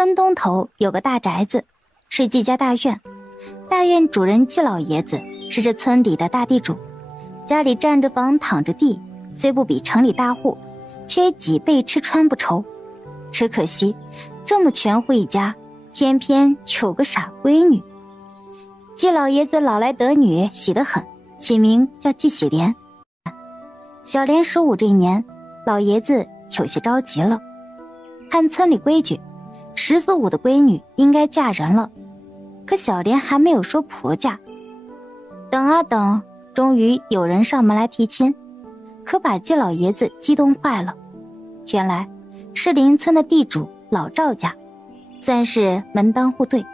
村东头有个大宅子，是季家大院。大院主人季老爷子是这村里的大地主，家里占着房躺着地，虽不比城里大户，却几辈吃穿不愁。只可惜这么全户一家，偏偏有个傻闺女。季老爷子老来得女，喜得很，起名叫季喜莲。小莲15这一年，老爷子有些着急了。按村里规矩，14、15的闺女应该嫁人了，可小莲还没有说婆家。等啊等，终于有人上门来提亲，可把季老爷子激动坏了。原来是邻村的地主老赵家，算是门当户对。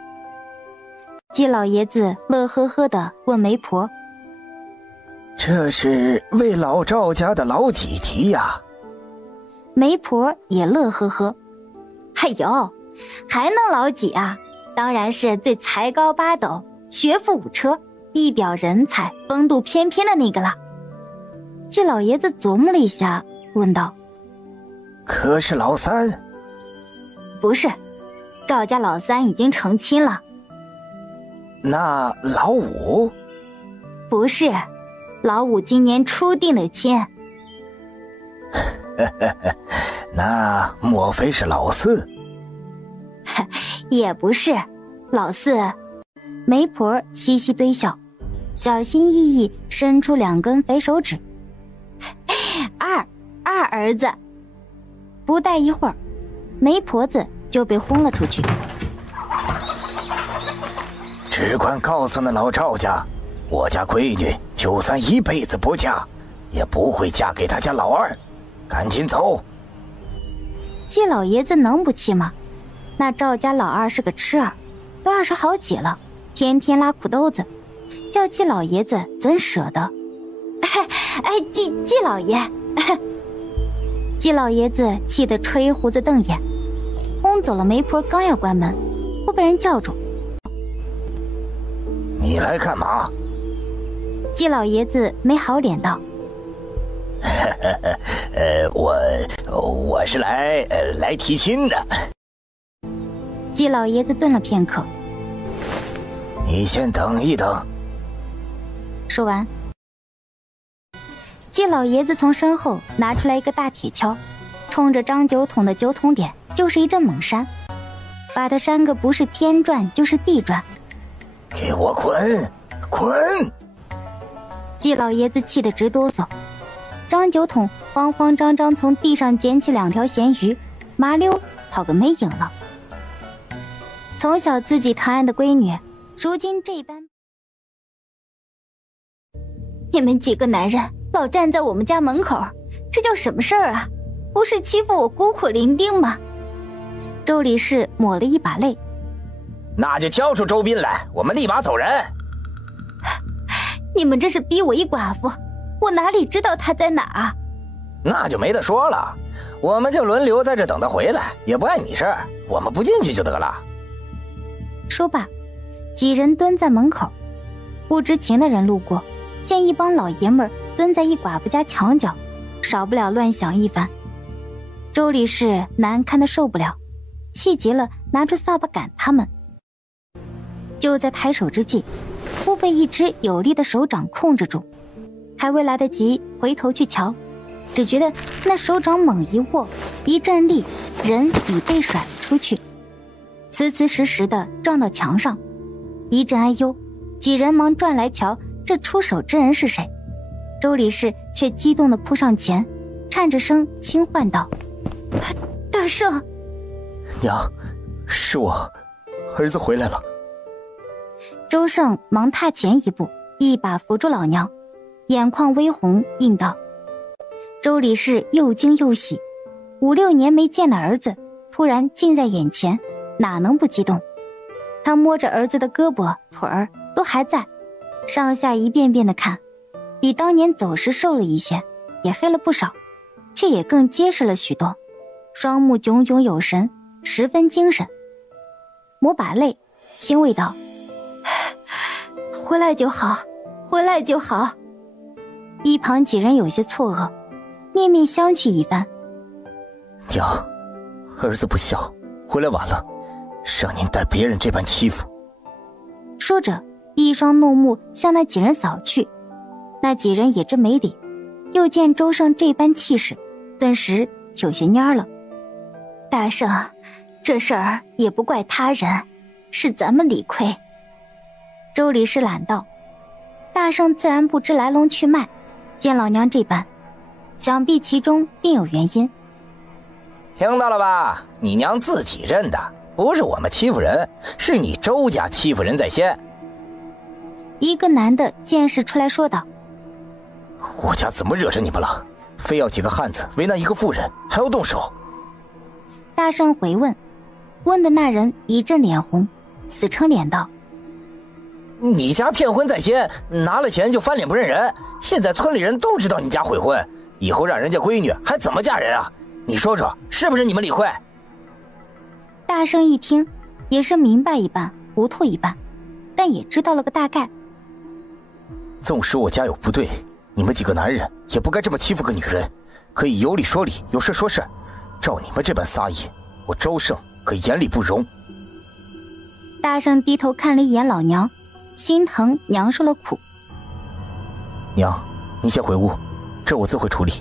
季老爷子乐呵呵地问媒婆：“这是为老赵家的老几提呀？”媒婆也乐呵呵：“哎呦，还能老几啊？当然是最才高八斗、学富五车、一表人才、风度翩翩的那个了。”季老爷子琢磨了一下，问道：“可是老三？”“不是，赵家老三已经成亲了。”“那老五？”“不是，老五今年初定的亲。”“那莫非是老四？”“也不是，老四。”媒婆嘻嘻堆笑，小心翼翼伸出2根肥手指：“二儿子。”不大一会儿，媒婆子就被轰了出去。只管告诉那老赵家，我家闺女就算一辈子不嫁，也不会嫁给他家老二。赶紧走！季老爷子能不气吗？那赵家老二是个痴儿，都20好几了，天天拉苦兜子，叫季老爷子怎舍得？季老爷！季老爷子气得吹胡子瞪眼，轰走了媒婆，刚要关门，忽被人叫住：“你来干嘛？”季老爷子没好脸道：“我是来提亲的。”季老爷子顿了片刻：“你先等一等。”说完，季老爷子从身后拿出来一个大铁锹，冲着张九桶的酒桶脸就是一阵猛扇，把他扇个不是天转就是地转。“给我滚！滚！”季老爷子气得直哆嗦。张九桶慌慌张张从地上捡起2条咸鱼，麻溜跑个没影了。从小自己疼爱的闺女，如今这般。你们几个男人老站在我们家门口，这叫什么事儿啊？不是欺负我孤苦伶仃吗？周理事抹了一把泪：“那就交出周斌来，我们立马走人。”“你们这是逼我一寡妇，我哪里知道他在哪儿啊？”“那就没得说了，我们就轮流在这等他回来，也不碍你事儿，我们不进去就得了。”说罢，几人蹲在门口，不知情的人路过，见一帮老爷们儿蹲在一寡妇家墙角，少不了乱想一番。周理事难堪的受不了，气急了，拿出扫把赶他们。就在抬手之际，忽被一只有力的手掌控制住，还未来得及回头去瞧，只觉得那手掌猛一握，一阵力，人已被甩了出去，呲呲实实地撞到墙上。一阵哎呦，几人忙转来瞧这出手之人是谁。周理事却激动地扑上前，颤着声轻唤道：“大圣！”“娘，是我，儿子回来了。”周胜忙踏前一步，一把扶住老娘，眼眶微红，应道：“周理事又惊又喜，5、6年没见的儿子突然近在眼前，哪能不激动？他摸着儿子的胳膊腿儿都还在，上下一遍遍地看，比当年走时瘦了一些，也黑了不少，却也更结实了许多，双目炯炯有神，十分精神。抹把泪，欣慰道：“回来就好，回来就好。”一旁几人有些错愕，面面相觑一番。娘，儿子不孝，回来晚了，让您待别人这般欺负。说着，一双怒目向那几人扫去。那几人也真没理，又见周胜这般气势，顿时有些蔫了。大圣，这事儿也不怪他人，是咱们理亏。周理事懒道。大圣自然不知来龙去脉，见老娘这般，想必其中定有原因。听到了吧，你娘自己认的，不是我们欺负人，是你周家欺负人在先。一个男的见识出来说道。我家怎么惹着你们了？非要几个汉子为难一个妇人，还要动手？大圣回问，问的那人一阵脸红，死撑脸道：你家骗婚在先，拿了钱就翻脸不认人，现在村里人都知道你家悔婚，以后让人家闺女还怎么嫁人啊？你说说，是不是你们理亏？大圣一听，也是明白一半，糊涂一半，但也知道了个大概。纵使我家有不对，你们几个男人也不该这么欺负个女人，可以有理说理，有事说事。照你们这般撒野，我周胜可眼里不容。大圣低头看了一眼老娘，心疼娘受了苦。娘，你先回屋，这我自会处理。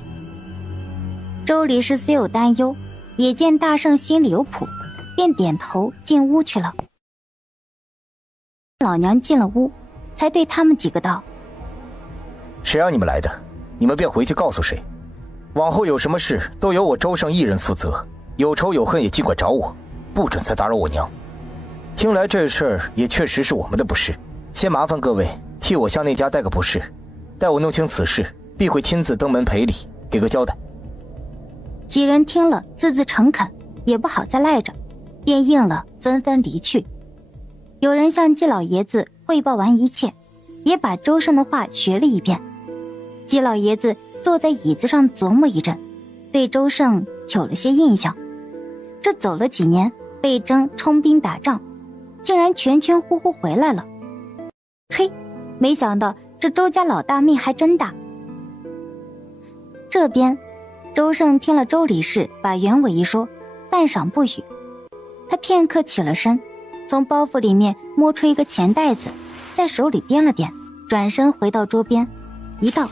周理事虽有担忧，也见大圣心里有谱，便点头进屋去了。老娘进了屋，才对他们几个道：谁让你们来的，你们便回去告诉谁。往后有什么事都由我周胜一人负责，有仇有恨也尽管找我，不准再打扰我娘。听来这事儿也确实是我们的不是，先麻烦各位替我向那家带个不是，待我弄清此事，必会亲自登门赔礼，给个交代。几人听了字字诚恳，也不好再赖着，便应了，纷纷离去。有人向季老爷子汇报完一切，也把周胜的话学了一遍。季老爷子坐在椅子上琢磨一阵，对周胜有了些印象。这走了几年，被征充兵打仗，竟然全全乎乎回来了。嘿，没想到这周家老大命还真大。这边周胜听了周理事把原委一说，半晌不语。他片刻起了身，从包袱里面摸出一个钱袋子，在手里掂了掂，转身回到桌边，一道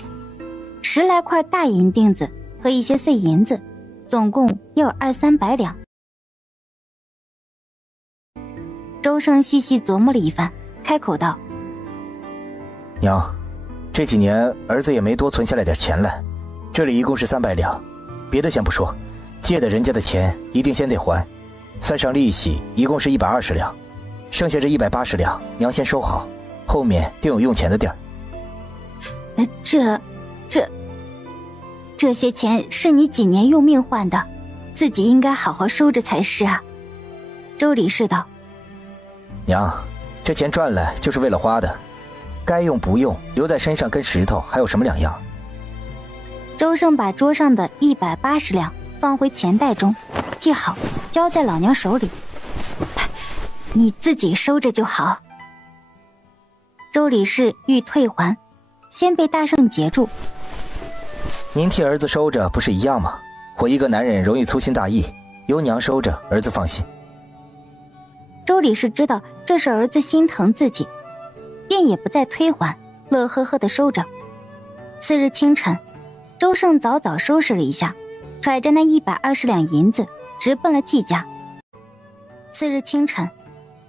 10来块大银锭子和一些碎银子，总共也有200-300两。周胜细细琢磨了一番，开口道：娘，这几年儿子也没多存下来点钱来，这里一共是300两，别的先不说，借的人家的钱一定先得还，算上利息一共是120两，剩下这180两娘先收好，后面定有用钱的地儿。这些钱是你几年用命换的，自己应该好好收着才是啊。周理事道：娘，这钱赚来就是为了花的，该用不用，留在身上跟石头还有什么两样？周胜把桌上的180两放回钱袋中，记好，交在老娘手里。你自己收着就好。周理事欲退还，先被大圣截住。您替儿子收着不是一样吗？我一个男人容易粗心大意，由娘收着，儿子放心。周理事知道这是儿子心疼自己，便也不再推还，乐呵呵地收着。次日清晨，周胜早早收拾了一下，揣着那120两银子直奔了季家。次日清晨，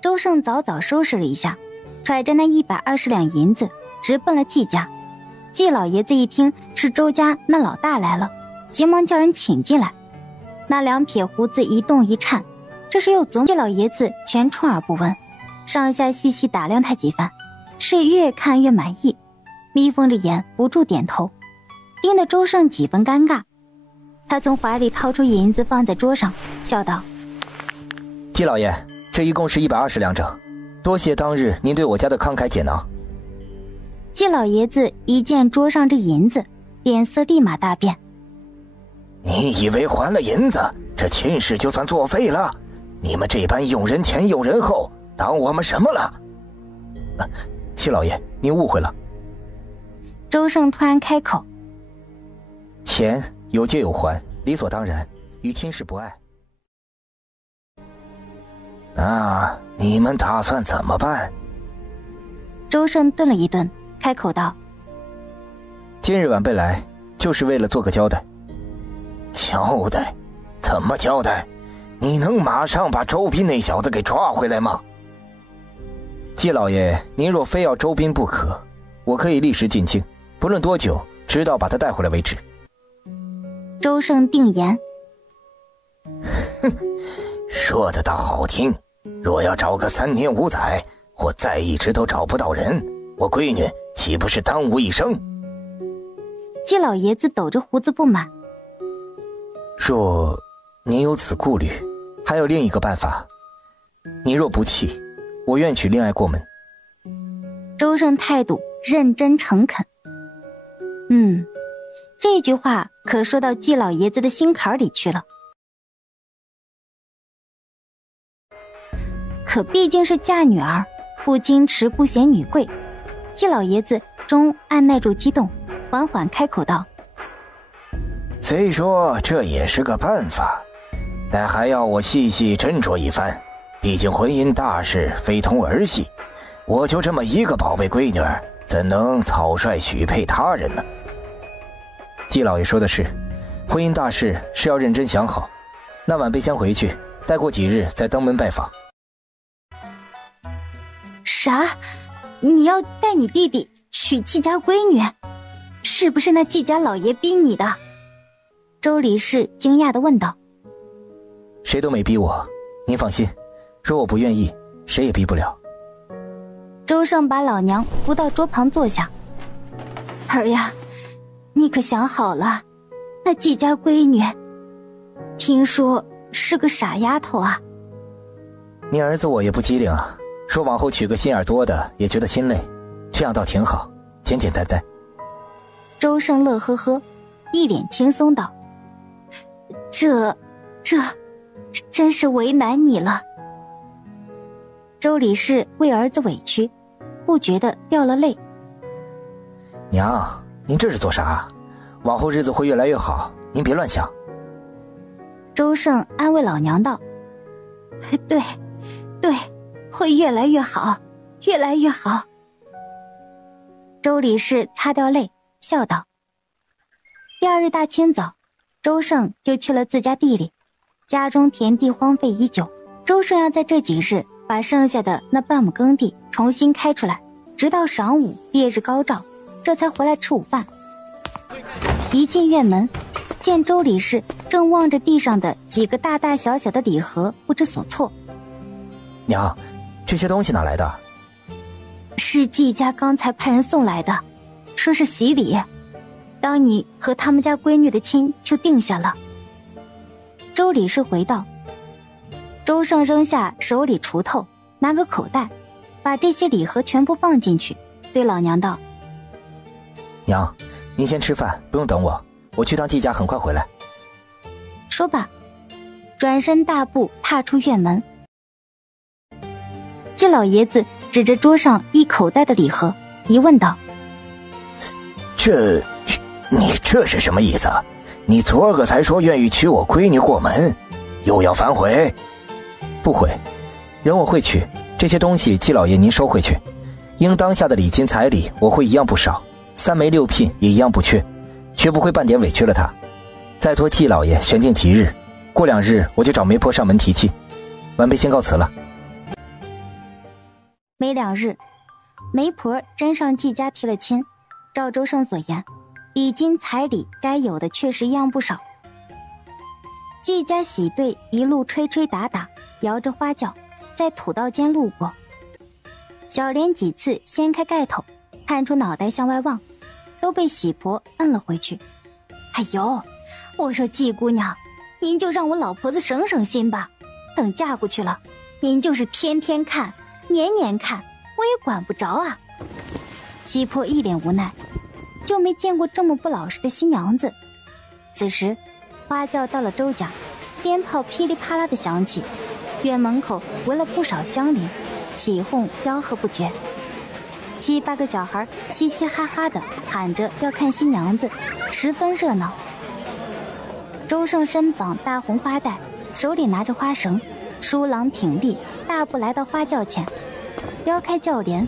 周胜早早收拾了一下，揣着那120两银子直奔了季家。季老爷子一听是周家那老大来了，急忙叫人请进来。那2撇胡子一动一颤，这是又琢磨季老爷子全充耳不闻，上下细细打量他几番，是越看越满意，眯缝着眼不住点头，盯得周胜几分尴尬。他从怀里掏出银子放在桌上，笑道：季老爷，这一共是120两整，多谢当日您对我家的慷慨解囊。季老爷子一见桌上这银子，脸色立马大变。你以为还了银子，这亲事就算作废了？你们这般用人前用人后，当我们什么了？季老爷，您误会了。周胜突然开口：钱有借有还，理所当然，与亲事不碍。那你们打算怎么办？周胜顿了一顿，开口道：今日晚辈来就是为了做个交代。交代？怎么交代？你能马上把周斌那小子给抓回来吗？季老爷，您若非要周斌不可，我可以立时进京，不论多久，直到把他带回来为止。周胜定言：说的倒好听，若要找个3年5载，或再一直都找不到人，我闺女岂不是耽误一生？季老爷子抖着胡子不满：若您有此顾虑，还有另一个办法。你若不弃，我愿娶恋爱过门。周胜态度认真诚恳。这句话可说到季老爷子的心坎里去了。可毕竟是嫁女儿，不矜持不嫌女贵，季老爷子终按耐住激动，缓缓开口道：虽说这也是个办法，但还要我细细斟酌一番，毕竟婚姻大事非同儿戏，我就这么一个宝贝闺女儿，怎能草率许配他人呢？季老爷说的是，婚姻大事是要认真想好。那晚辈先回去，待过几日再登门拜访。啥？你要带你弟弟娶季家闺女？是不是那季家老爷逼你的？周理事惊讶地问道。谁都没逼我，您放心，若我不愿意，谁也逼不了。周胜把老娘扶到桌旁坐下。儿呀，你可想好了，那季家闺女听说是个傻丫头啊。你儿子我也不机灵啊，说往后娶个心眼多的也觉得心累，这样倒挺好，简简单单。周胜乐呵呵，一脸轻松道：这真是为难你了。周理事为儿子委屈，不觉得掉了泪。娘，您这是做啥？往后日子会越来越好，您别乱想。周胜安慰老娘道：对，会越来越好，越来越好。周理事擦掉泪，笑道。第二日大清早，周胜就去了自家地里。家中田地荒废已久，周胜要在这几日把剩下的那半亩耕地重新开出来，直到晌午烈日高照，这才回来吃午饭。一进院门，见周理事正望着地上的几个大大小小的礼盒，不知所措。娘，这些东西哪来的？是季家刚才派人送来的，说是喜礼，当你和他们家闺女的亲就定下了。周理事回道。周胜扔下手里锄头，拿个口袋，把这些礼盒全部放进去，对老娘道：娘，您先吃饭，不用等我，我去趟季家很快回来。说罢，转身大步踏出院门。季老爷子指着桌上一口袋的礼盒，疑问道：你这是什么意思？你昨个才说愿意娶我闺女过门，又要反悔？不悔，人我会娶，这些东西季老爷您收回去，应当下的礼金彩礼我会一样不少，3媒6聘也一样不缺，绝不会半点委屈了他。再托季老爷选定吉日，过2日我就找媒婆上门提亲。晚辈先告辞了。没2日，媒婆真上季家提了亲，照周胜所言，礼金彩礼该有的确实一样不少。季家喜对一路吹吹打打，摇着花轿，在土道间路过。小莲几次掀开盖头，探出脑袋向外望，都被喜婆摁了回去。哎呦，我说季姑娘，您就让我老婆子省省心吧，等嫁过去了，您就是天天看年年看，我也管不着啊。喜婆一脸无奈，就没见过这么不老实的新娘子。此时花轿到了周家，鞭炮噼里啪啦的响起，院门口围了不少乡邻，起哄吆喝不绝。7、8个小孩嘻嘻哈哈的喊着要看新娘子，十分热闹。周胜身绑大红花带，手里拿着花绳，梳朗挺立，大步来到花轿前，撩开轿帘。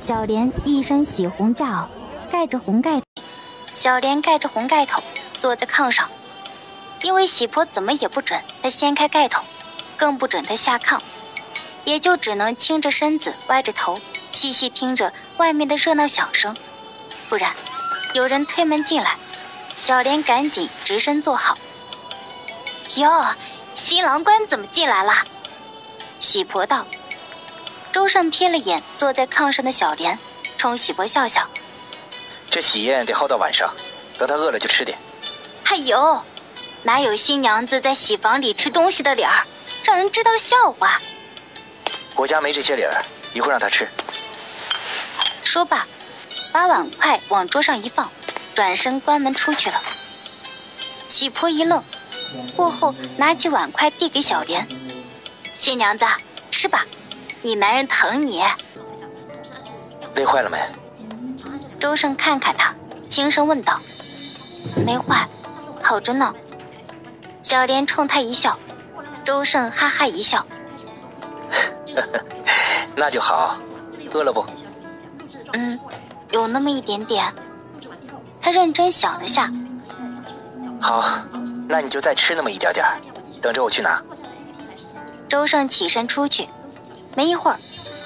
小莲一身喜红嫁袄，盖着红盖头。小莲盖着红盖头坐在炕上，因为喜婆怎么也不准她掀开盖头，更不准她下炕，也就只能倾着身子歪着头，细细听着外面的热闹响声。不然有人推门进来，小莲赶紧直身坐好。哟，新郎官怎么进来了？喜婆道。周胜瞥了眼坐在炕上的小莲，冲喜婆笑笑：这喜宴得耗到晚上，等她饿了就吃点。哎呦，哪有新娘子在喜房里吃东西的理儿，让人知道笑话。我家没这些理儿，一会儿让她吃。说罢，把碗筷往桌上一放，转身关门出去了。喜婆一愣，过后拿起碗筷递给小莲：新娘子，吃吧，你男人疼你。累坏了没？周胜看看他，轻声问道：没坏，好着呢。小莲冲他一笑，周胜哈哈一笑：那就好，饿了不？有那么一点点。他认真想了下：好，那你就再吃那么一点点，等着我去拿。周胜起身出去，没一会儿，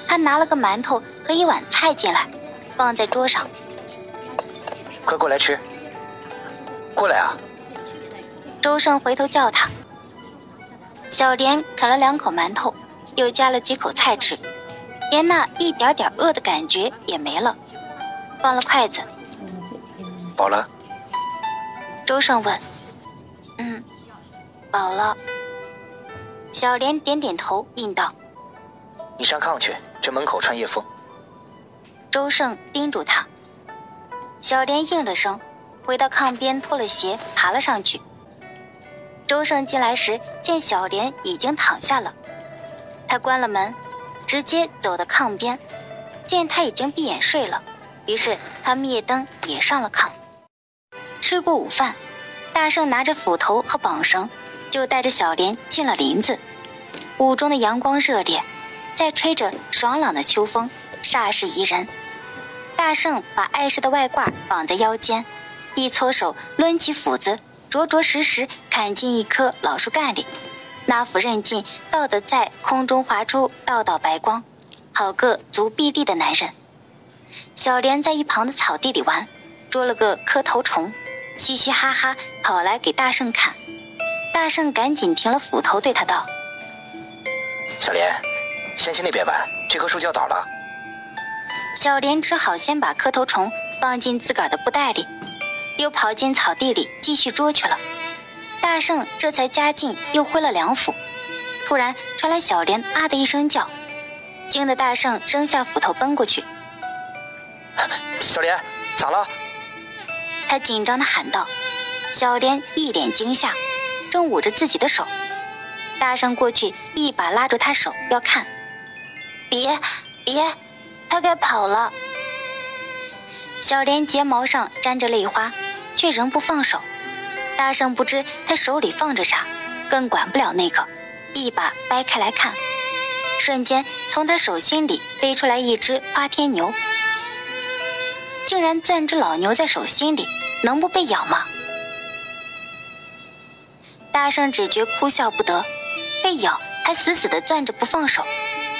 他拿了个馒头和一碗菜进来，放在桌上。快过来吃。过来啊！周胜回头叫他。小莲啃了2口馒头，又夹了几口菜吃，连那一点点饿的感觉也没了，放了筷子。饱了？周胜问。饱了。小莲点点头，应道：你上炕去，这门口穿夜风。周胜叮嘱他。小莲应了声，回到炕边脱了鞋，爬了上去。周胜进来时见小莲已经躺下了，他关了门，直接走到炕边，见他已经闭眼睡了，于是他灭灯也上了炕。吃过午饭，大圣拿着斧头和绑绳，就带着小莲进了林子。屋中的阳光热烈，在吹着爽朗的秋风，煞是宜人。大圣把碍事的外褂绑在腰间，一搓手抡起斧子，着着实实砍进一棵老树干里。那斧刃劲到得在空中划出道道白光，好个足臂力的男人。小莲在一旁的草地里玩，捉了个磕头虫，嘻嘻哈哈跑来给大圣砍。大圣赶紧停了斧头，对他道：小莲，先去那边玩，这棵树就要倒了。小莲只好先把磕头虫放进自个儿的布袋里，又跑进草地里继续捉去了。大圣这才加劲又挥了2斧，突然传来小莲啊的一声叫，惊得大圣扔下斧头奔过去。小莲，咋了？他紧张地喊道。小莲一脸惊吓，正捂着自己的手。大圣过去一把拉住他手要看。别，他该跑了。小莲睫毛上沾着泪花，却仍不放手。大圣不知他手里放着啥，更管不了那个，一把掰开来看，瞬间从他手心里飞出来一只花天牛。竟然攥只老牛在手心里，能不被咬吗？大圣只觉哭笑不得，被咬还死死地攥着不放手，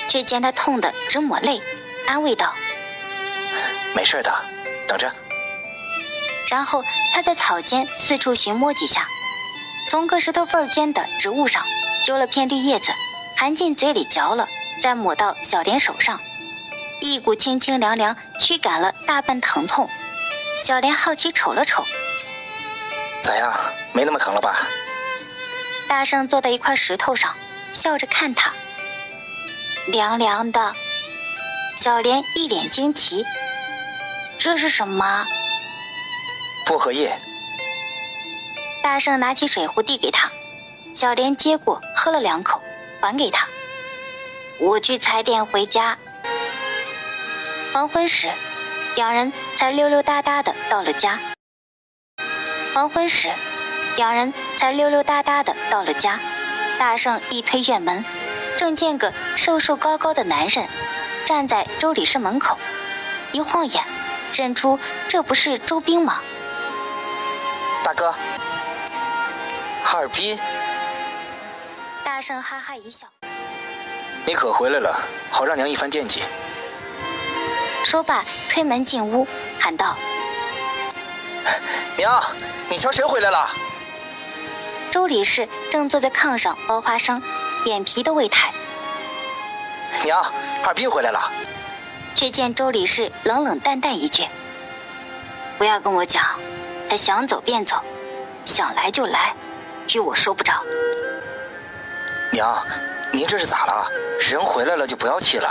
却见他痛得直抹泪，安慰道：没事的，等着。然后他在草间四处寻摸几下，从个石头缝间的植物上揪了片绿叶子，含进嘴里嚼了，再抹到小莲手上，一股清清凉凉驱赶了大半疼痛。小莲好奇瞅了瞅，咋样，没那么疼了吧？大圣坐在一块石头上，笑着看他。凉凉的。小莲一脸惊奇，这是什么？薄荷叶。大圣拿起水壶递给他，小莲接过喝了2口，还给他。我去踩点回家。黄昏时，两人才溜溜达达的到了家。大圣一推院门，正正见个瘦瘦高高的男人站在周理事门口，一晃眼认出这不是周兵吗？大哥，哈尔滨。大圣哈哈一笑，你可回来了，好让娘一番惦记。说罢推门进屋，喊道：娘，你瞧谁回来了？周理事正坐在炕上剥花生，眼皮都未抬。娘，哈尔滨回来了。却见周理事冷冷淡淡一句：不要跟我讲，他想走便走，想来就来，与我说不着。娘，您这是咋了？人回来了就不要气了。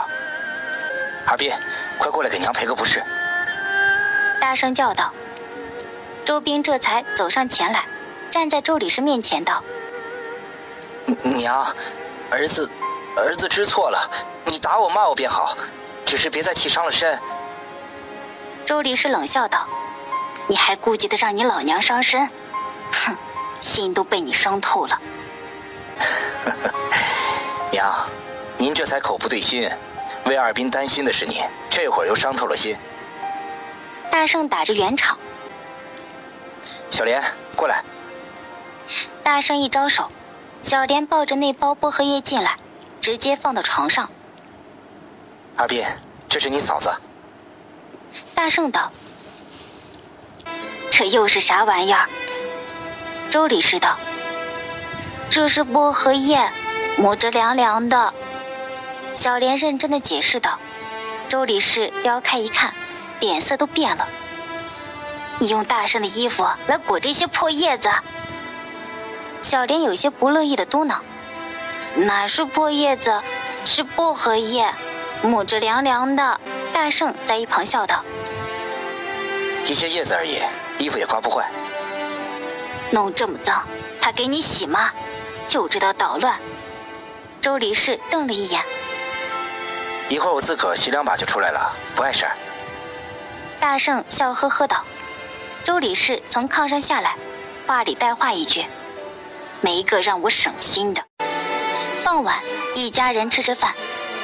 哈尔滨，快过来给娘赔个不是。大声叫道。周兵这才走上前来，站在周理事面前道：娘，儿子知错了，你打我骂我便好，只是别再气伤了身。周理事冷笑道：你还顾及得让你老娘伤身？哼，心都被你伤透了。娘，您这才口不对心，为二斌担心的是你，这会儿又伤透了心。大圣打着圆场。小莲，过来。大圣一招手，小莲抱着那包薄荷叶进来，直接放到床上。二斌，这是你嫂子。大圣道：这又是啥玩意儿？周理事道：这是薄荷叶，摸着凉凉的。小莲认真的解释道。周理事撩开一看，脸色都变了。你用大圣的衣服来裹这些破叶子？小莲有些不乐意的嘟囔：哪是破叶子，是薄荷叶，摸着凉凉的。大圣在一旁笑道：一些叶子而已，衣服也刮不坏。弄这么脏，他给你洗吗？就知道捣乱。周理事瞪了一眼。一会儿我自个儿洗2把就出来了，不碍事儿。大圣笑呵呵道。周理事从炕上下来，话里带话一句：没个让我省心的。傍晚，一家人吃着饭，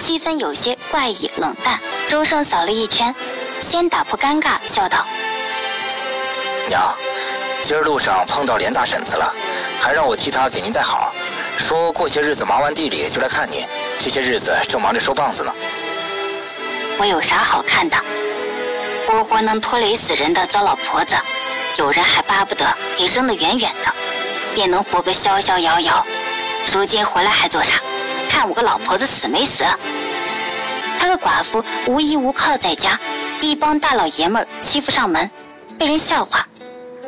气氛有些怪异冷淡。周胜扫了一圈，先打破尴尬，笑道：娘，今儿路上碰到连大婶子了，还让我替她给您带好，说过些日子忙完地里就来看您，这些日子正忙着收棒子呢。我有啥好看的？活活能拖累死人的糟老婆子，有人还巴不得给扔得远远的，便能活个逍逍遥遥。如今回来还做啥？看我个老婆子死没死？他个寡妇无依无靠在家，一帮大老爷们儿欺负上门，被人笑话。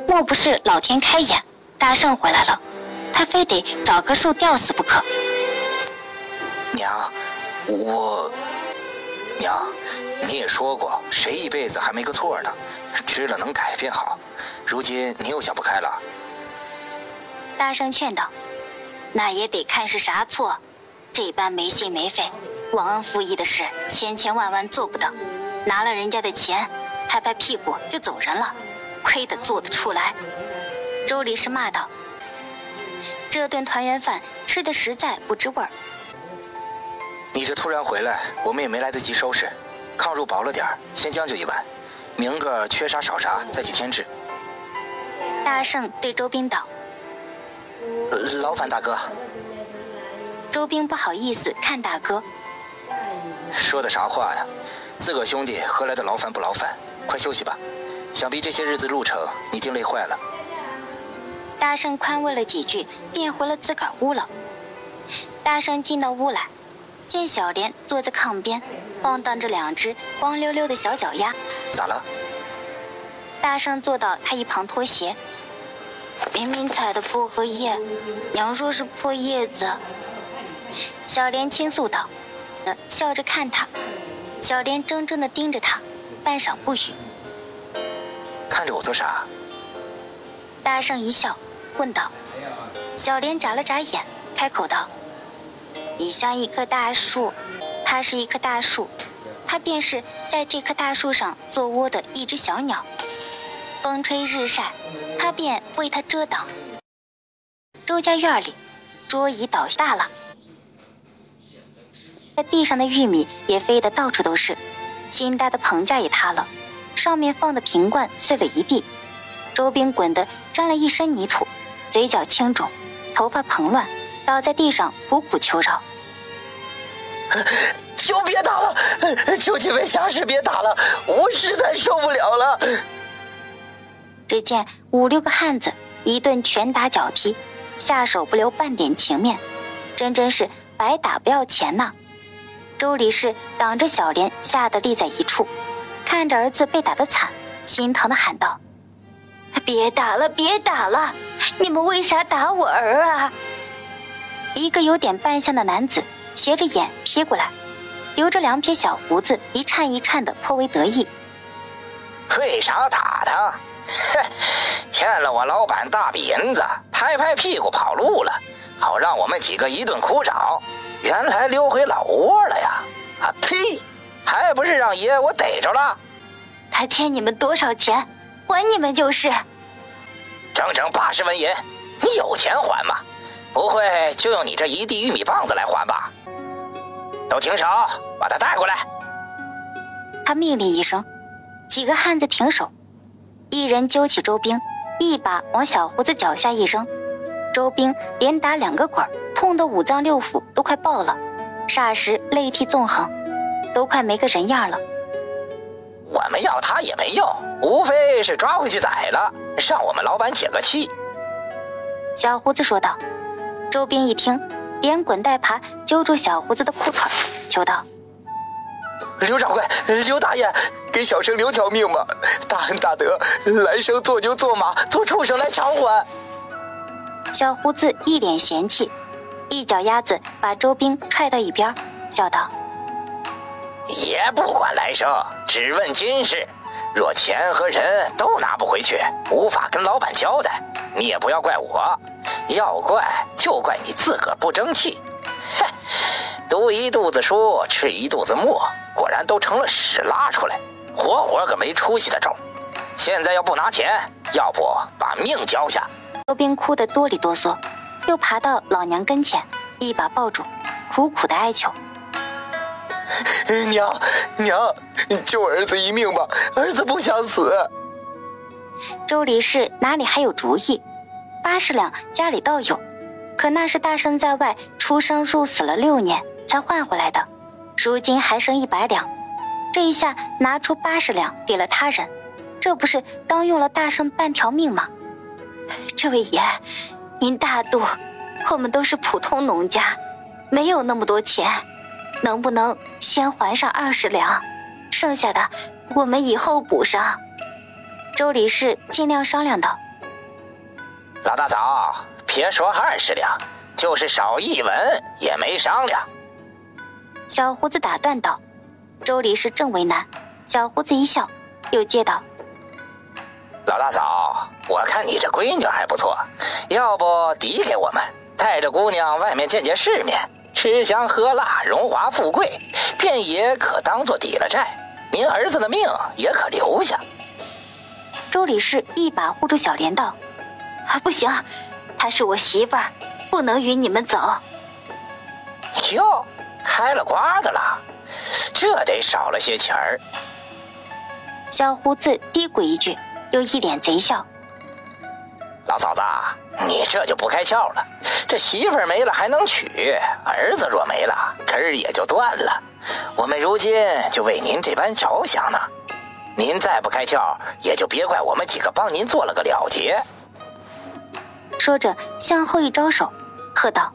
莫不是老天开眼，大圣回来了，他非得找棵树吊死不可。娘，娘，你也说过，谁一辈子还没个错呢？知了能改便好，如今你又想不开了。大圣劝道：那也得看是啥错，这般没心没肺、忘恩负义的事，千千万万做不得。拿了人家的钱，拍拍屁股就走人了，亏得做得出来。周理事骂道：这顿团圆饭吃的实在不知味儿。你这突然回来，我们也没来得及收拾，炕肉薄了点儿，先将就一碗，明个缺啥少啥再去添置。大圣对周兵道：劳烦大哥。周兵不好意思看大哥，说的啥话呀？自个兄弟何来的劳烦不劳烦？快休息吧，想必这些日子路程你定累坏了。大圣宽慰了几句，便回了自个儿屋了。大圣进到屋来，见小莲坐在炕边，晃荡着2只光溜溜的小脚丫。咋了？大圣坐到他一旁脱鞋。明明采的薄荷叶，娘说是破叶子。小莲倾诉道，笑着看他。小莲怔怔地盯着他，半晌不语。看着我做啥？大圣一笑，问道。小莲眨了眨眼，开口道：你像一棵大树，它是一棵大树，它便是在这棵大树上做窝的一只小鸟。风吹日晒，它便为它遮挡。周家院里桌椅倒大了，在地上的玉米也飞得到处都是，新搭的棚架也塌了，上面放的瓶罐碎了一地，周兵滚得沾了一身泥土，嘴角青肿，头发蓬乱，倒在地上苦苦求饶：“求别打了，求几位侠士别打了，我实在受不了了。”只见5、6个汉子一顿拳打脚踢，下手不留半点情面，真是白打不要钱呐。周理事挡着小莲，吓得立在一处，看着儿子被打得惨，心疼地喊道：“别打了，别打了，你们为啥打我儿啊？”一个有点扮相的男子斜着眼瞥过来，留着2撇小胡子，一颤一颤的，颇为得意：“为啥打他？哼，欠了我老板大笔银子，拍拍屁股跑路了，好让我们几个一顿苦找，原来溜回老窝了呀！啊呸！还不是让爷我逮着了。他欠你们多少钱，还你们就是。”“整整80文银，你有钱还吗？不会就用你这一地玉米棒子来还吧？都停手，把他带过来。”他命令一声，几个汉子停手，一人揪起周兵，一把往小胡子脚下一扔，周兵连打2个滚，痛得5脏6腑都快爆了，霎时泪涕纵横，都快没个人样了。“我们要他也没用，无非是抓回去宰了，让我们老板解个气。”小胡子说道。周兵一听，连滚带爬揪住小胡子的裤腿，求道：“刘掌柜，刘大爷，给小生留条命吧！大恩大德，来生做牛做马做畜生来偿还。”小胡子一脸嫌弃，一脚丫子把周兵踹到一边，笑道：“也不管来生，只问今世。若钱和人都拿不回去，无法跟老板交代，你也不要怪我，要怪就怪你自个儿不争气。哼，读一肚子书，吃一肚子沫，果然都成了屎拉出来，活活个没出息的种。现在要不拿钱，要不把命交下。”周兵哭得哆里哆嗦，又爬到老娘跟前，一把抱住，苦苦的哀求：“娘，救儿子一命吧，儿子不想死。”周理事哪里还有主意？80两家里倒有，可那是大圣在外出生入死了6年才换回来的，如今还剩100两，这一下拿出80两给了他人，这不是当用了大圣半条命吗？“这位爷，您大度，我们都是普通农家，没有那么多钱，能不能先还上20两，剩下的我们以后补上？”周理事尽量商量道：“老大嫂，别说20两，就是少1文也没商量。”小胡子打断道。周理事正为难，小胡子一笑，又接道：“老大嫂，我看你这闺女还不错，要不抵给我们，带着姑娘外面见见世面，吃香喝辣，荣华富贵，便也可当作抵了债，您儿子的命也可留下。”周理事一把护住小莲道：“不行，她是我媳妇儿，不能与你们走。”哟，开了瓜的了，这得少了些钱儿。小胡子嘀咕一句，又一脸贼笑：“老嫂子，你这就不开窍了，这媳妇儿没了还能娶，儿子若没了根儿也就断了，我们如今就为您这般着想呢，您再不开窍，也就别怪我们几个帮您做了个了结。”说着向后一招手，喝道：“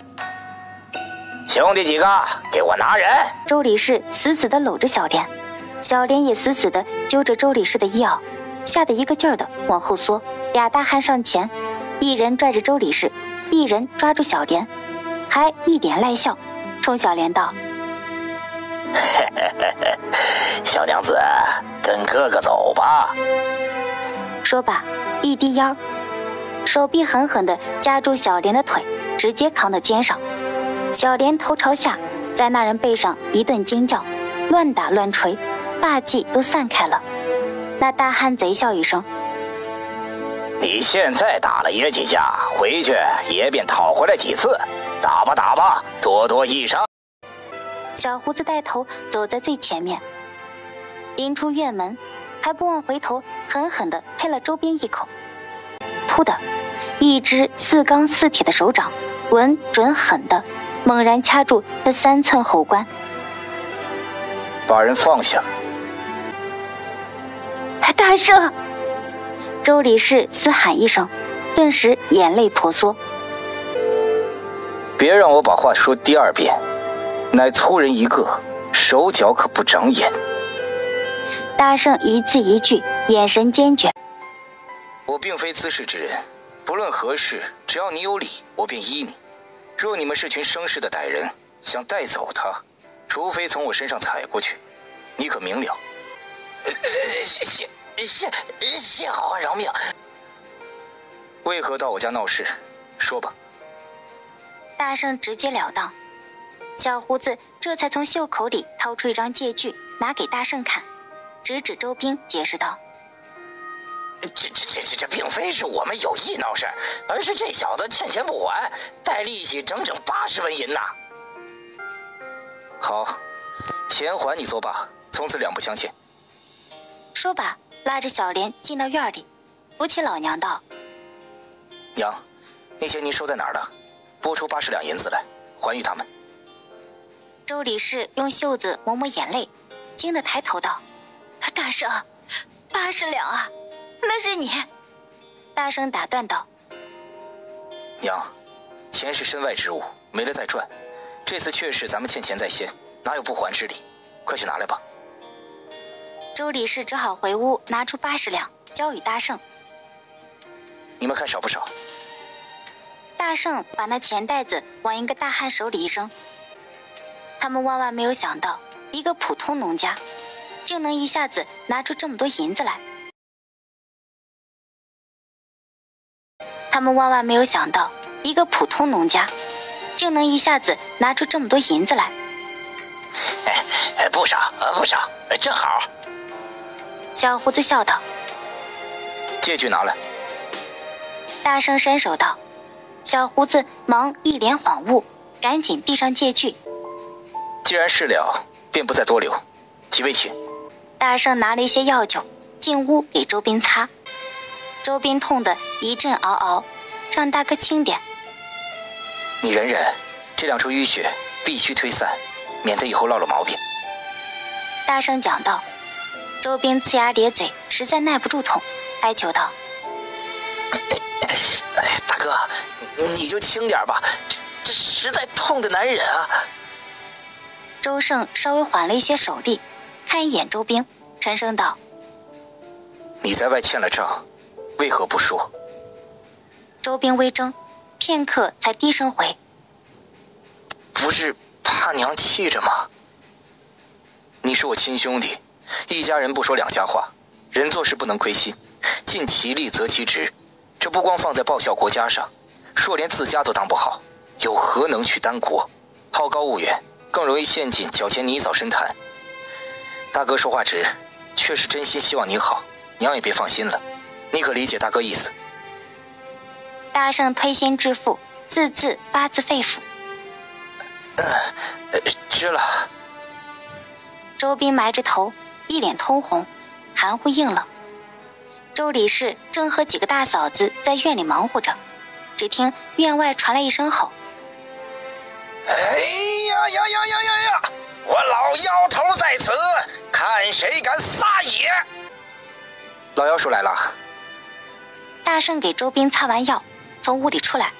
兄弟几个，给我拿人！”周理事死死地搂着小莲，小莲也死死地揪着周理事的衣袄，吓得一个劲儿地往后缩。俩大汉上前，一人拽着周理事，一人抓住小莲，还一脸赖笑，冲小莲道：“小娘子，跟哥哥走吧。”说罢一低腰，手臂狠狠地夹住小莲的腿，直接扛到肩上。小莲头朝下，在那人背上一顿惊叫，乱打乱捶，霸气都散开了。那大汉贼笑一声：“你现在打了爷几下，回去爷便讨回来几次，打吧打吧，多多益善。”小胡子带头走在最前面，临出院门，还不忘回头狠狠地呸了周斌一口。突的，一只4钢4铁的手掌稳准狠地猛然掐住他3寸喉关。把人放下！大圣！周理事嘶喊一声，顿时眼泪婆娑。别让我把话说第2遍，乃粗人一个，手脚可不长眼。大圣一字一句，眼神坚决。我并非滋事之人，不论何事，只要你有理，我便依你。若你们是群生事的歹人，想带走他，除非从我身上踩过去，你可明了？谢好汉饶命！为何到我家闹事？说吧。大圣直截了当。小胡子这才从袖口里掏出一张借据，拿给大圣看，指指周兵，解释道：这并非是我们有意闹事，而是这小子欠钱不还，带利息整整80文银呐。好，钱还你作罢，从此两不相欠。说罢，拉着小莲进到院里，扶起老娘道：娘，那钱您收在哪儿了？拨出80两银子来，还与他们。周理事用袖子抹抹眼泪，惊得抬头道：大圣，80两啊，那是你！大圣打断道：娘，钱是身外之物，没了再赚。这次确实咱们欠钱在先，哪有不还之理？快去拿来吧。周理事只好回屋拿出80两，交与大圣。你们看少不少？大圣把那钱袋子往一个大汉手里一扔。他们万万没有想到，一个普通农家竟能一下子拿出这么多银子来。他们万万没有想到，一个普通农家竟能一下子拿出这么多银子来。不少不少，正好。小胡子笑道：借据拿来。大圣伸手道。小胡子忙一脸恍悟，赶紧递上借据。既然事了，便不再多留。几位请。大圣拿了一些药酒进屋给周斌擦。周斌痛得一阵嗷嗷，让大哥轻点。你忍忍，这2处淤血必须推散，免得以后落了毛病。大圣讲道。周斌呲牙咧嘴，实在耐不住痛，哀求道：大哥，你就轻点吧，这实在痛得难忍啊。周胜稍微缓了一些手力，看一眼周兵，沉声道：你在外欠了账，为何不说？周兵微怔，片刻才低声回：不是怕娘气着吗？你是我亲兄弟，一家人不说两家话，人做事不能亏心，尽其力择其职。这不光放在报效国家上，若连自家都当不好，有何能去担国？好高骛远，更容易陷进脚前泥沼深潭。大哥说话直，却是真心希望你好，娘也别放心了。你可理解大哥意思？大圣推心置腹，字字发自肺腑。知了。周斌埋着头，一脸通红，含糊应了。周理事正和几个大嫂子在院里忙活着，只听院外传来一声吼：哎呀呀呀呀呀呀！我老妖头在此，看谁敢撒野！老妖叔来了。大圣给周斌擦完药，从屋里出来，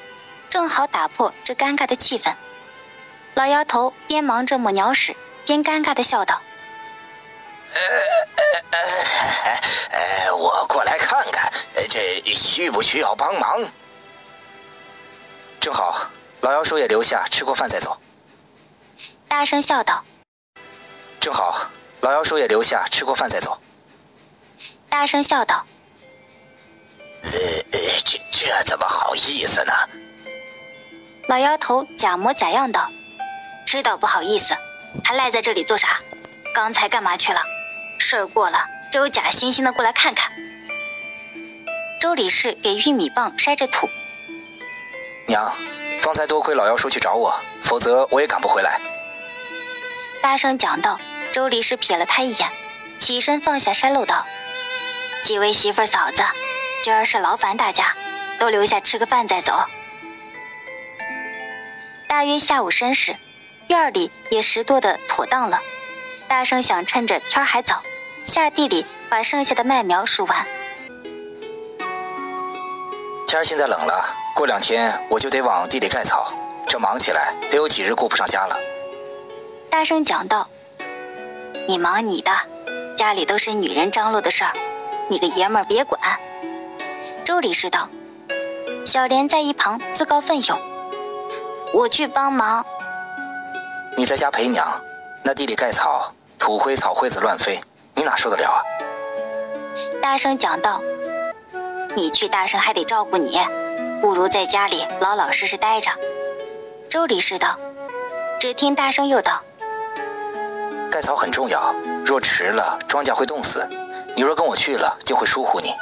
正好打破这尴尬的气氛。老妖头边忙着抹鸟屎，边尴尬地笑道：我过来看看，这需不需要帮忙？正好，老妖叔也留下，吃过饭再走。大圣笑道：正好，老妖叔也留下，吃过饭再走。大圣笑道：这怎么好意思呢？老妖头假模假样道：知道不好意思，还赖在这里做啥？刚才干嘛去了？事儿过了，就有假惺惺的过来看看。周理事给玉米棒筛着土。娘，方才多亏老妖叔去找我，否则我也赶不回来。大声讲道。周理事瞥了他一眼，起身放下山漏道：几位媳妇嫂子，今儿是劳烦大家，都留下吃个饭再走。大约下午申时，院里也拾掇得妥当了。大圣想趁着天还早，下地里把剩下的麦苗数完。天现在冷了，过2天我就得往地里盖草，这忙起来得有几日顾不上家了。大圣讲道：你忙你的，家里都是女人张罗的事儿，你个爷们儿别管。周理事道。小莲在一旁自告奋勇：我去帮忙。你在家陪娘，那地里盖草，土灰草灰子乱飞，你哪受得了啊？大圣讲道：你去大圣还得照顾你，不如在家里老老实实待着。周理事道。只听大圣又道：盖草很重要，若迟了庄稼会冻死，你若跟我去了就会疏忽你，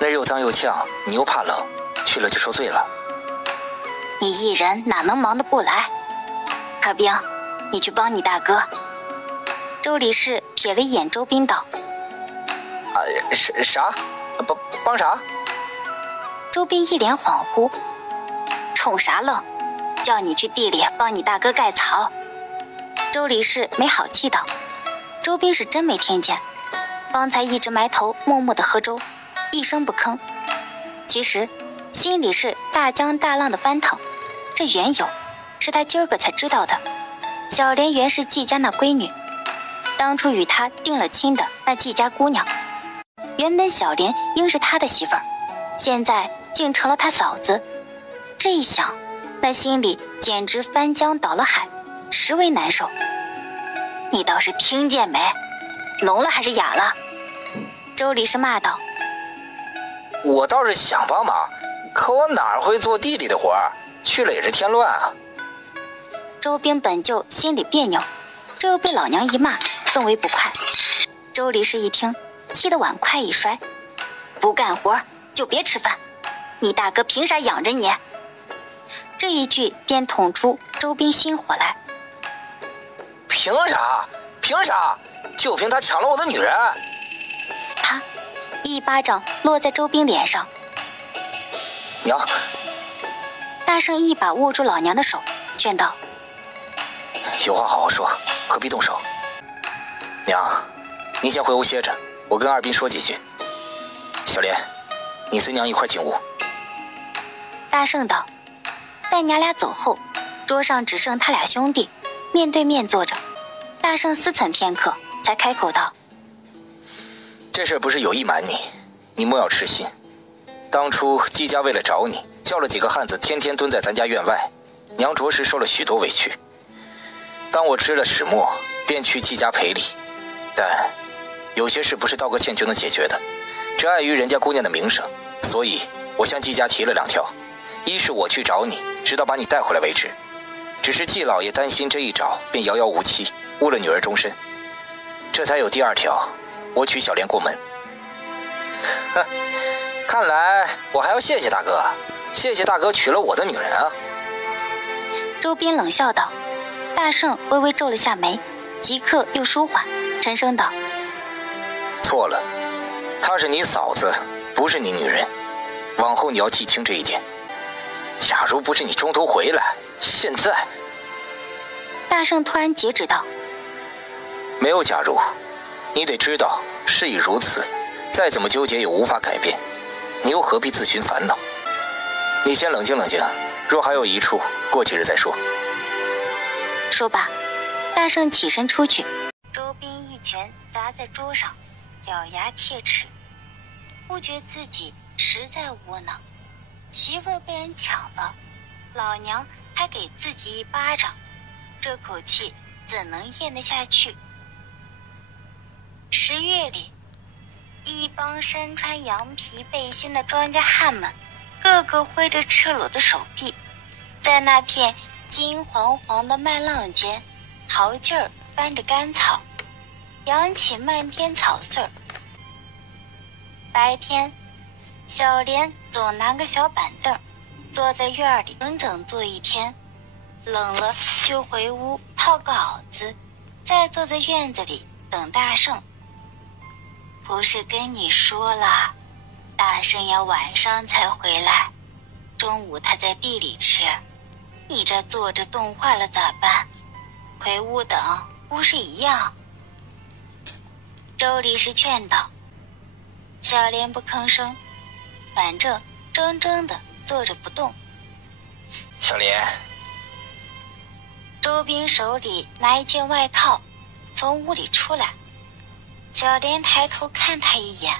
那儿又脏又呛，你又怕冷，去了就受罪了。你一人哪能忙得过来？二兵，你去帮你大哥。周理事瞥了一眼周斌道：啥？帮啥？周斌一脸恍惚：冲啥愣？叫你去地里帮你大哥盖草。周理事没好气道。周斌是真没听见，方才一直埋头默默地喝粥，一声不吭。其实心里是大江大浪的翻腾，这缘由是他今儿个才知道的。小莲原是季家那闺女，当初与他定了亲的那季家姑娘，原本小莲应是他的媳妇儿，现在竟成了他嫂子。这一想，那心里简直翻江倒了海，实为难受。你倒是听见没？聋了还是哑了？周理事骂道。我倒是想帮忙，可我哪会做地里的活儿，去了也是添乱啊。周兵本就心里别扭，这又被老娘一骂，更为不快。周理事一听，气得碗筷一摔：不干活就别吃饭，你大哥凭啥养着你？这一句便捅出周兵心火来。凭啥？凭啥？就凭他抢了我的女人！他一巴掌落在周兵脸上。娘！大圣一把握住老娘的手，劝道：有话好好说，何必动手？娘，您先回屋歇着，我跟二斌说几句。小莲，你随娘一块进屋。大圣道。待娘俩走后，桌上只剩他俩兄弟面对面坐着。大圣思忖片刻，才开口道：这事不是有意瞒你，你莫要痴心。当初季家为了找你，叫了几个汉子天天蹲在咱家院外，娘着实受了许多委屈。当我知了始末，便去季家赔礼，但有些事不是道个歉就能解决的，只碍于人家姑娘的名声，所以我向季家提了2条：一是我去找你，直到把你带回来为止，只是季老爷担心这一找便遥遥无期，误了女儿终身，这才有第2条，我娶小莲过门。哼，看来我还要谢谢大哥，谢谢大哥娶了我的女人啊。周斌冷笑道。大圣微微皱了下眉，即刻又舒缓，沉声道：错了，她是你嫂子，不是你女人，往后你要记清这一点。假如不是你中途回来，现在……大圣突然截止道：没有假如，你得知道事已如此，再怎么纠结也无法改变，你又何必自寻烦恼？你先冷静冷静，若还有一处，过几日再说。说罢，大圣起身出去。周斌一拳砸在桌上，咬牙切齿，不觉自己实在窝囊。媳妇儿被人抢了，老娘还给自己一巴掌，这口气怎能咽得下去？10月里，一帮身穿羊皮背心的庄稼汉们，个个挥着赤裸的手臂，在那片金黄黄的麦浪间淘劲儿翻着干草，扬起漫天草穗儿。白天，小莲总拿个小板凳，坐在院里整整坐一天，冷了就回屋套个袄子，再坐在院子里等大圣。不是跟你说了，大圣要晚上才回来，中午他在地里吃，你这坐着冻坏了咋办？回屋等不是一样？周理事劝道。小莲不吭声，反正怔怔的坐着不动。小莲，周斌手里拿一件外套，从屋里出来。小莲抬头看他一眼。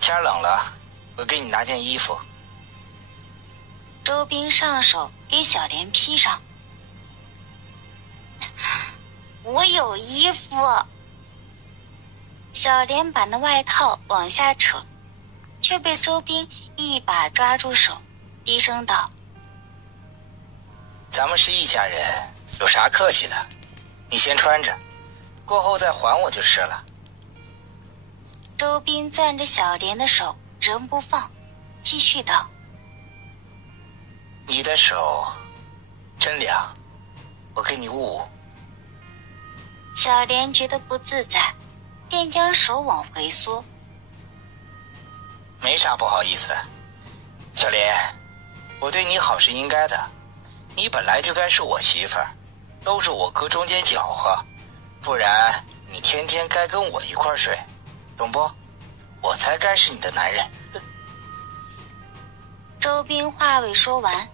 天冷了，我给你拿件衣服。周斌上手给小莲披上。我有衣服。小莲把那外套往下扯，却被周斌一把抓住手，低声道：咱们是一家人，有啥客气的？你先穿着，过后再还我就是了。周斌攥着小莲的手仍不放，继续道：你的手真凉，我给你捂捂。小莲觉得不自在，便将手往回缩。没啥不好意思，小莲，我对你好是应该的，你本来就该是我媳妇儿，都是我哥中间搅和，不然你天天该跟我一块睡，懂不？我才该是你的男人。周斌话未说完，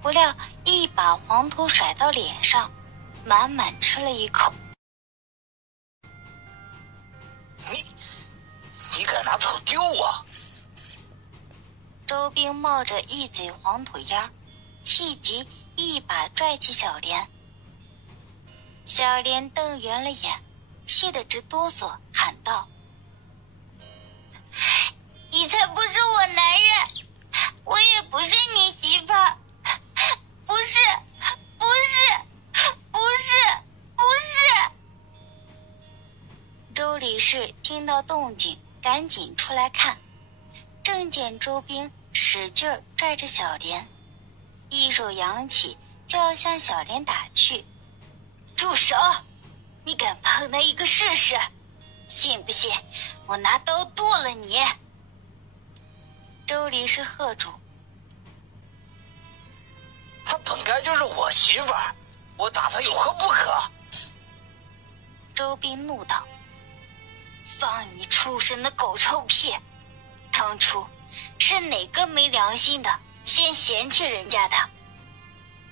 不料一把黄土甩到脸上，满满吃了一口。你敢拿土丢我？周斌冒着一嘴黄土烟，气急一把拽起小莲。小莲瞪圆了眼，气得直哆嗦，喊道：你才不是我男人，我也不是你媳妇儿，不是，不是，不是，不是。周理事听到动静，赶紧出来看，正见周斌使劲儿拽着小莲，一手扬起就要向小莲打去。住手！你敢碰他一个试试？信不信我拿刀剁了你？周理事喝住。她本该就是我媳妇儿，我打她有何不可？周斌怒道：放你畜生的狗臭屁！当初是哪个没良心的先嫌弃人家的？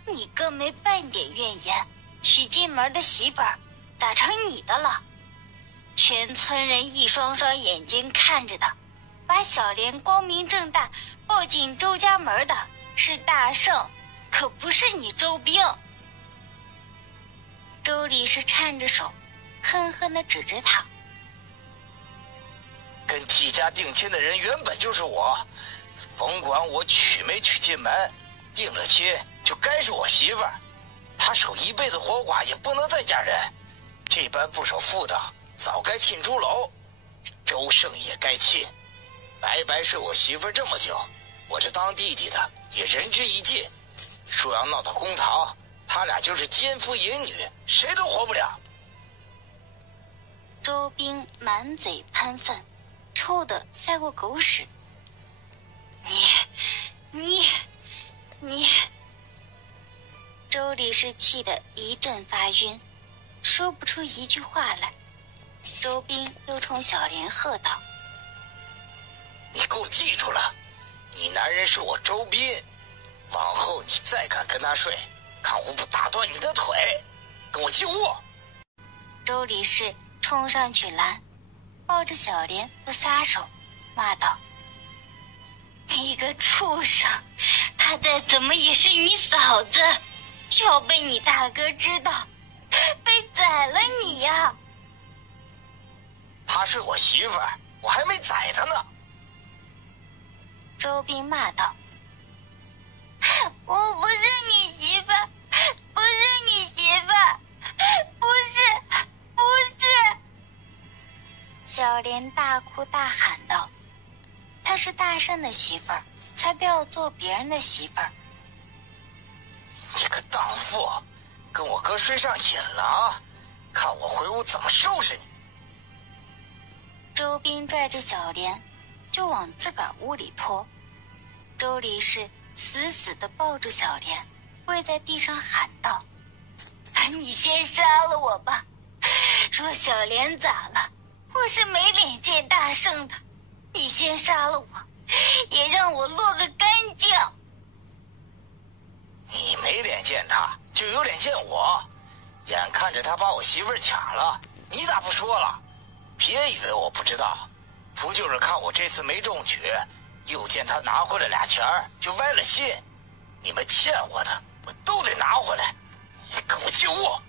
你哥没半点怨言，娶进门的媳妇儿咋成你的了？全村人一双双眼睛看着的，把小莲光明正大抱进周家门的是大圣，可不是你周兵。周理事颤着手，恨恨地指着他。跟季家定亲的人原本就是我，甭管我娶没娶进门，定了亲就该是我媳妇儿。她守一辈子活寡也不能再嫁人，这般不守妇道，早该沁猪楼。周胜也该沁，白白睡我媳妇儿这么久，我这当弟弟的也仁至义尽。说要闹到公堂，他俩就是奸夫淫女，谁都活不了。周兵满嘴喷粪，臭得赛过狗屎。你！周理事气得一阵发晕，说不出一句话来。周兵又冲小莲喝道：你给我记住了，你男人是我周斌，往后你再敢跟他睡，看我不打断你的腿，跟我就卧。周理事冲上去拦，抱着小莲不撒手，骂道：你个畜生，她再怎么也是你嫂子，要被你大哥知道，被宰了你呀！她是我媳妇儿，我还没宰她呢。周兵骂道：我不是你媳妇儿，不是你媳妇儿，不是，不是！小莲大哭大喊道：她是大圣的媳妇儿，才不要做别人的媳妇儿。你个荡妇，跟我哥睡上瘾了啊！看我回屋怎么收拾你！周斌拽着小莲就往自个儿屋里拖，周理事死死地抱住小莲，跪在地上喊道：“你先杀了我吧！说小莲咋了？我是没脸见大圣的，你先杀了我，也让我落个干净。”你没脸见他，就有脸见我。眼看着他把我媳妇儿抢了，你咋不说了？别以为我不知道，不就是看我这次没中举，又见他拿回来俩钱儿，就歪了心。你们欠我的，我都得拿回来。跟我进屋。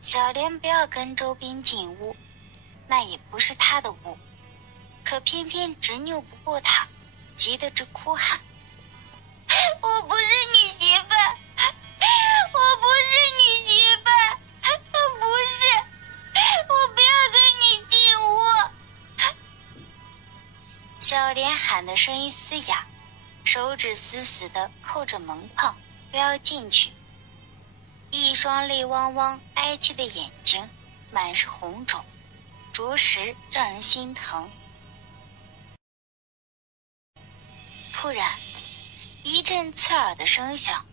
小莲不要跟周斌进屋，那也不是他的屋，可偏偏执拗不过他，急得直哭喊：“我不是你媳妇儿，我不是你媳妇儿，不是，我不要跟你进屋。”小莲喊的声音嘶哑，手指死死地扣着门框，不要进去。一双泪汪汪哀戚的眼睛满是红肿，着实让人心疼。突然一阵刺耳的声响，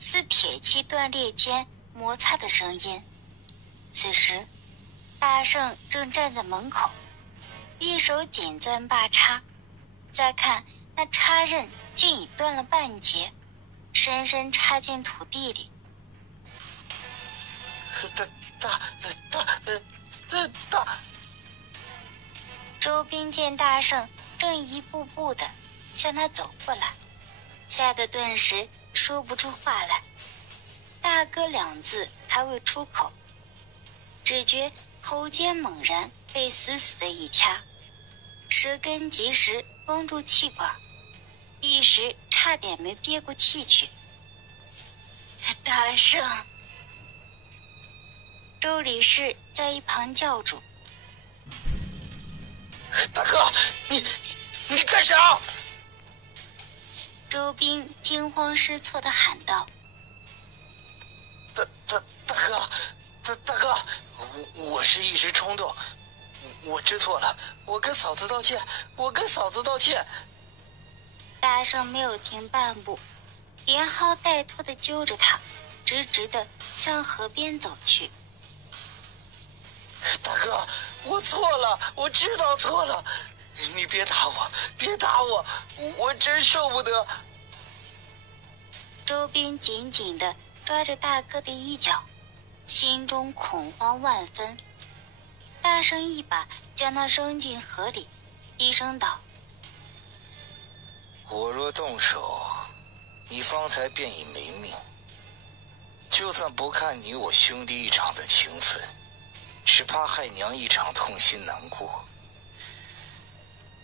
似铁器断裂间摩擦的声音。此时大圣正站在门口，一手紧攥把叉，再看那叉刃竟已断了半截，深深插进土地里。大周斌见大圣正一步步的向他走过来，吓得顿时说不出话来。大哥两字还未出口，只觉喉间猛然被死死的一掐，舌根及时封住气管，一时差点没憋过气去。大圣！周理事在一旁叫住：“大哥，你干啥？”周斌惊慌失措地喊道：“大哥，我是一时冲动，我知错了，我跟嫂子道歉。”大圣没有停半步，连薅带拖地揪着他，直直地向河边走去。大哥，我错了，我知道错了，你别打我，我真受不得。周斌紧紧地抓着大哥的衣角，心中恐慌万分。大圣一把将他扔进河里，低声道：“我若动手，你方才便已没命。就算不看你我兄弟一场的情分，只怕害娘一场痛心难过。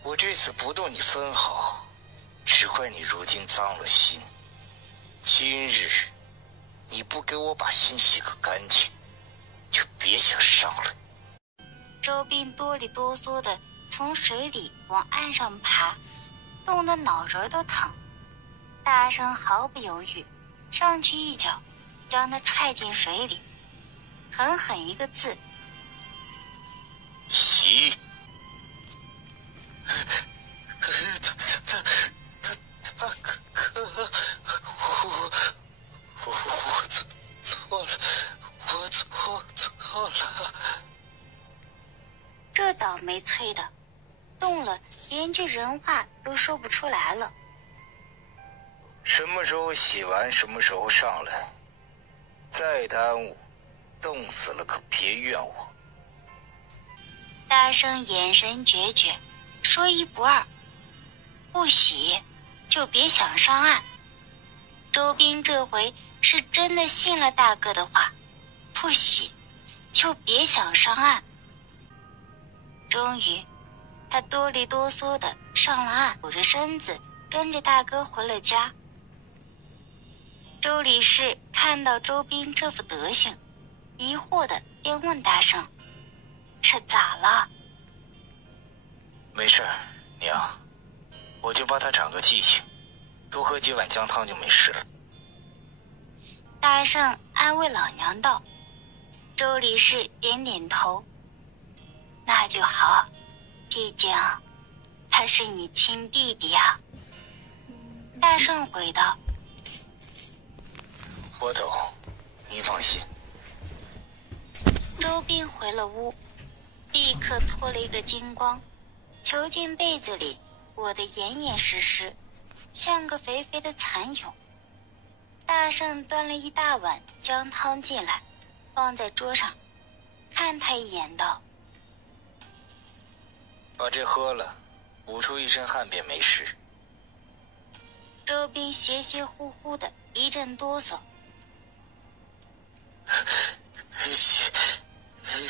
我这次不动你分毫，只怪你如今脏了心。今日你不给我把心洗个干净，就别想上来。”周斌哆里哆嗦地从水里往岸上爬，冻得脑仁都疼。大圣毫不犹豫，上去一脚将他踹进水里，狠狠一个字：“洗！”我错了。这倒霉催的，动了连句人话都说不出来了。什么时候洗完，什么时候上来。再耽误，冻死了可别怨我。大圣眼神决绝，说一不二，不洗就别想上岸。周斌这回是真的信了大哥的话，不洗就别想上岸。终于他哆里哆嗦的上了岸，抖着身子跟着大哥回了家。周理事看到周斌这副德行，疑惑的便问大圣：“这咋了？”“没事，娘，我就怕他长个记性，多喝几碗姜汤就没事了。”大圣安慰老娘道：“周理事点点头。那就好，毕竟他是你亲弟弟啊。大圣回道。我懂，你放心。周斌回了屋，立刻脱了一个精光，囚进被子里，裹得严严实实，像个肥肥的蚕蛹。大圣端了一大碗姜汤进来，放在桌上，看他一眼道：把这喝了，捂出一身汗便没事。周斌邪邪乎乎的一阵哆嗦。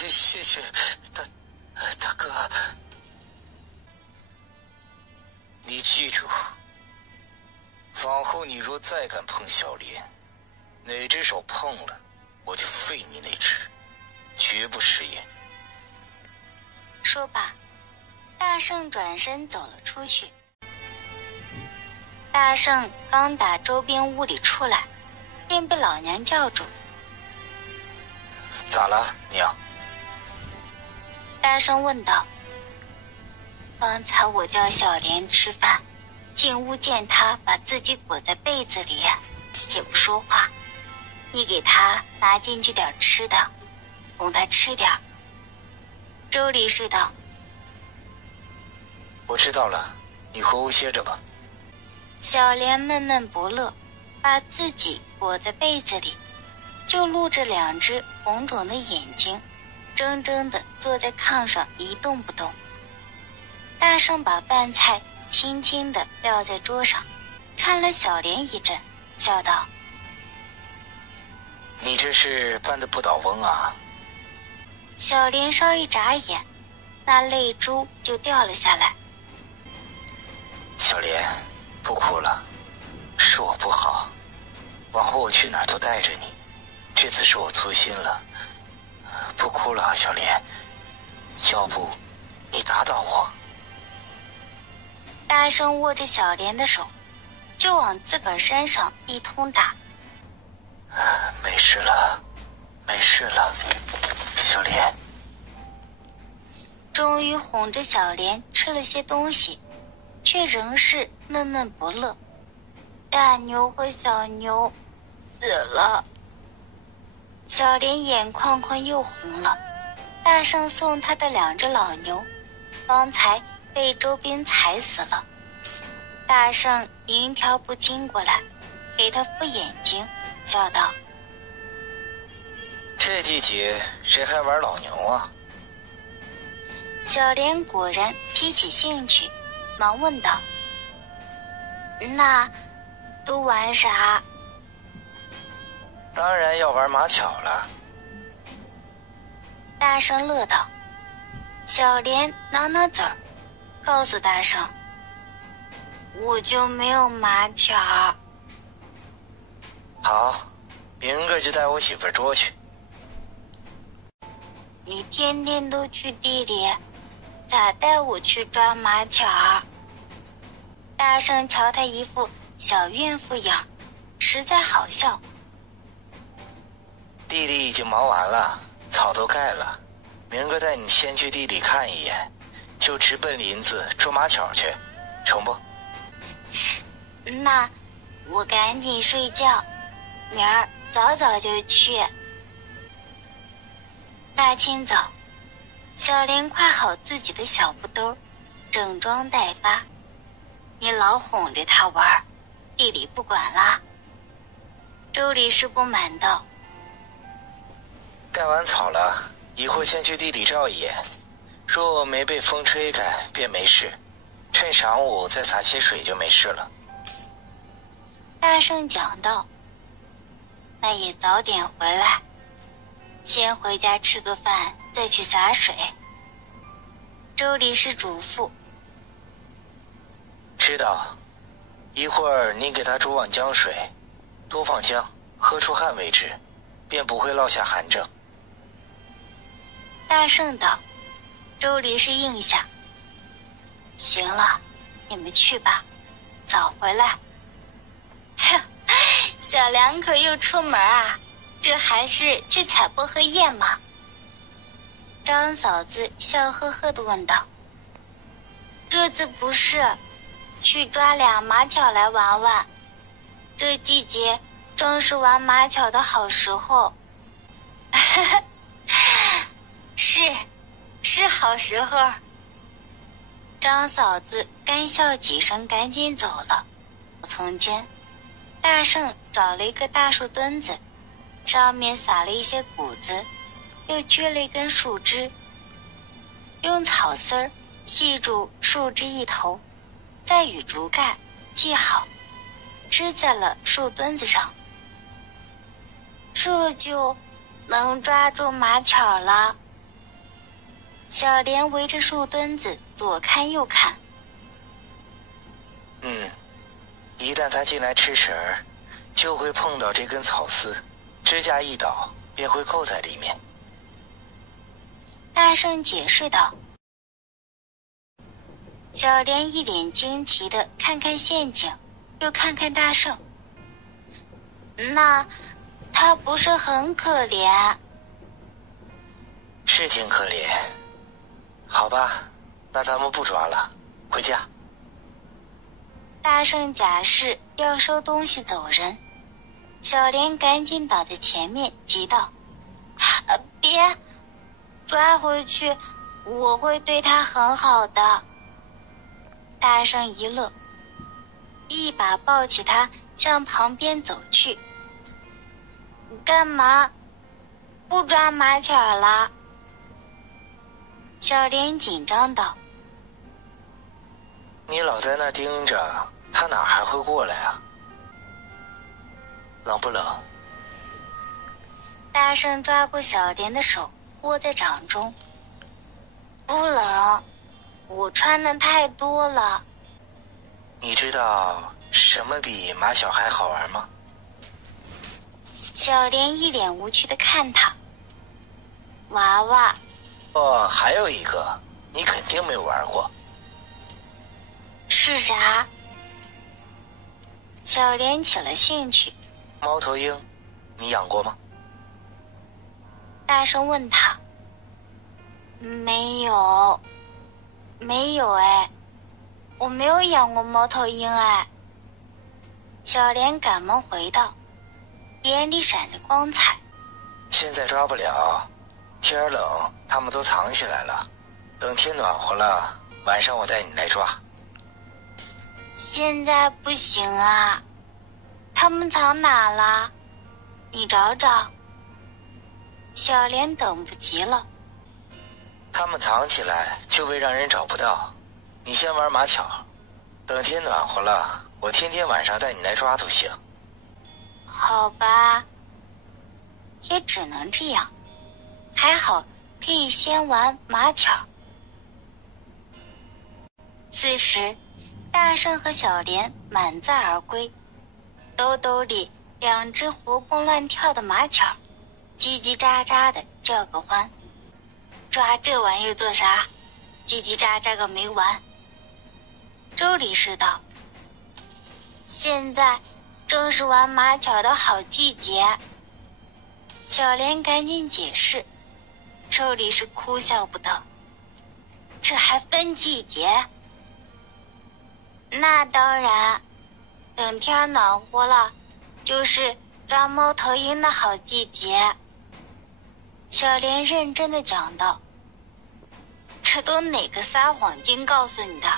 谢谢大哥。你记住，往后你若再敢碰小莲，哪只手碰了，我就废你那只，绝不食言。说罢，大圣转身走了出去。大圣刚打周边屋里出来，便被老娘叫住。咋了，娘？大圣问道。刚才我叫小莲吃饭，进屋见她把自己裹在被子里，也不说话。你给她拿进去点吃的，哄她吃点。周理事道。我知道了，你回屋歇着吧。小莲闷闷不乐，把自己裹在被子里，就露着两只红肿的眼睛，怔怔地坐在炕上一动不动。大圣把饭菜轻轻地撂在桌上，看了小莲一阵，笑道：你这是搬得不倒翁啊。小莲稍一眨眼，那泪珠就掉了下来。小莲，不哭了，是我不好，往后我去哪儿都带着你，这次是我粗心了，不哭了，小莲，要不你打打我。大圣握着小莲的手，就往自个儿身上一通打。没事了，没事了，小莲。终于哄着小莲吃了些东西，却仍是闷闷不乐。大牛和小牛死了。小莲眼眶眶又红了。大圣送他的两只老牛，方才被周边踩死了。大圣迎条不经过来，给他敷眼睛，笑道：这季节谁还玩老牛啊？小莲果然提起兴趣，忙问道：那都玩啥？当然要玩马巧了。大圣乐道。小莲挠挠嘴儿，告诉大圣：我就没有马巧。好，明个就带我媳妇儿捉去。你天天都去地里，咋带我去抓马巧？大圣瞧他一副小怨妇样，实在好笑。地里已经忙完了，草都盖了，明个带你先去地里看一眼，就直奔林子捉马巧去，成不？那我赶紧睡觉，明儿早早就去。大清早，小莲挎好自己的小布兜，整装待发。你老哄着他玩，地里不管啦。周理事不满道。盖完草了，一会儿先去地里照一眼，若没被风吹开便没事，趁晌午再洒些水就没事了。大圣讲道。那也早点回来，先回家吃个饭，再去洒水。周理事嘱咐。知道，一会儿你给他煮碗姜水，多放姜，喝出汗为止，便不会落下寒症。大圣道。周理事应下。行了，你们去吧，早回来。哼，小两口又出门啊，这还是去采薄荷叶吗？张嫂子笑呵呵地问道。这次不是，去抓俩马巧来玩玩。这季节正是玩马巧的好时候。是好时候。张嫂子干笑几声，赶紧走了。从前，大圣找了一个大树墩子，上面撒了一些谷子，又撅了一根树枝，用草丝儿系住树枝一头，再与竹竿系好，支在了树墩子上。这就能抓住马巧了。小莲围着树墩子左看右看。一旦他进来吃食儿，就会碰到这根草丝，支架一倒，便会扣在里面。大圣解释道。小莲一脸惊奇地看看陷阱，又看看大圣。那他不是很可怜？是挺可怜。好吧，那咱们不抓了，回家。大圣假释要收东西走人，小莲赶紧挡在前面，急道：“别，抓回去，我会对他很好的。”大圣一乐，一把抱起他向旁边走去。干嘛？不抓马巧了？小莲紧张道。你老在那儿盯着，他哪还会过来啊？冷不冷？大圣抓过小莲的手，握在掌中。不冷，我穿的太多了。你知道什么比马巧还好玩吗？小莲一脸无趣地看他。娃娃。哦，还有一个，你肯定没有玩过。是啥？小莲起了兴趣。猫头鹰，你养过吗？大声问他。没有哎，我没有养过猫头鹰哎。小莲赶忙回道，眼里闪着光彩。现在抓不了，天儿冷，它们都藏起来了。等天暖和了，晚上我带你来抓。现在不行啊，他们藏哪了？你找找。小莲等不及了。他们藏起来就会让人找不到。你先玩马巧，等天暖和了，我天天晚上带你来抓都行。好吧，也只能这样。还好可以先玩马巧。此时大圣和小莲满载而归，兜兜里两只活蹦乱跳的马巧，叽叽喳喳的叫个欢。抓这玩意儿做啥？叽叽喳喳个没完。周理事道：“现在正是玩马巧的好季节。”小莲赶紧解释。周理事哭笑不得：“这还分季节？那当然，等天暖和了，就是抓猫头鹰的好季节。”小莲认真的讲道。这都哪个撒谎精告诉你的？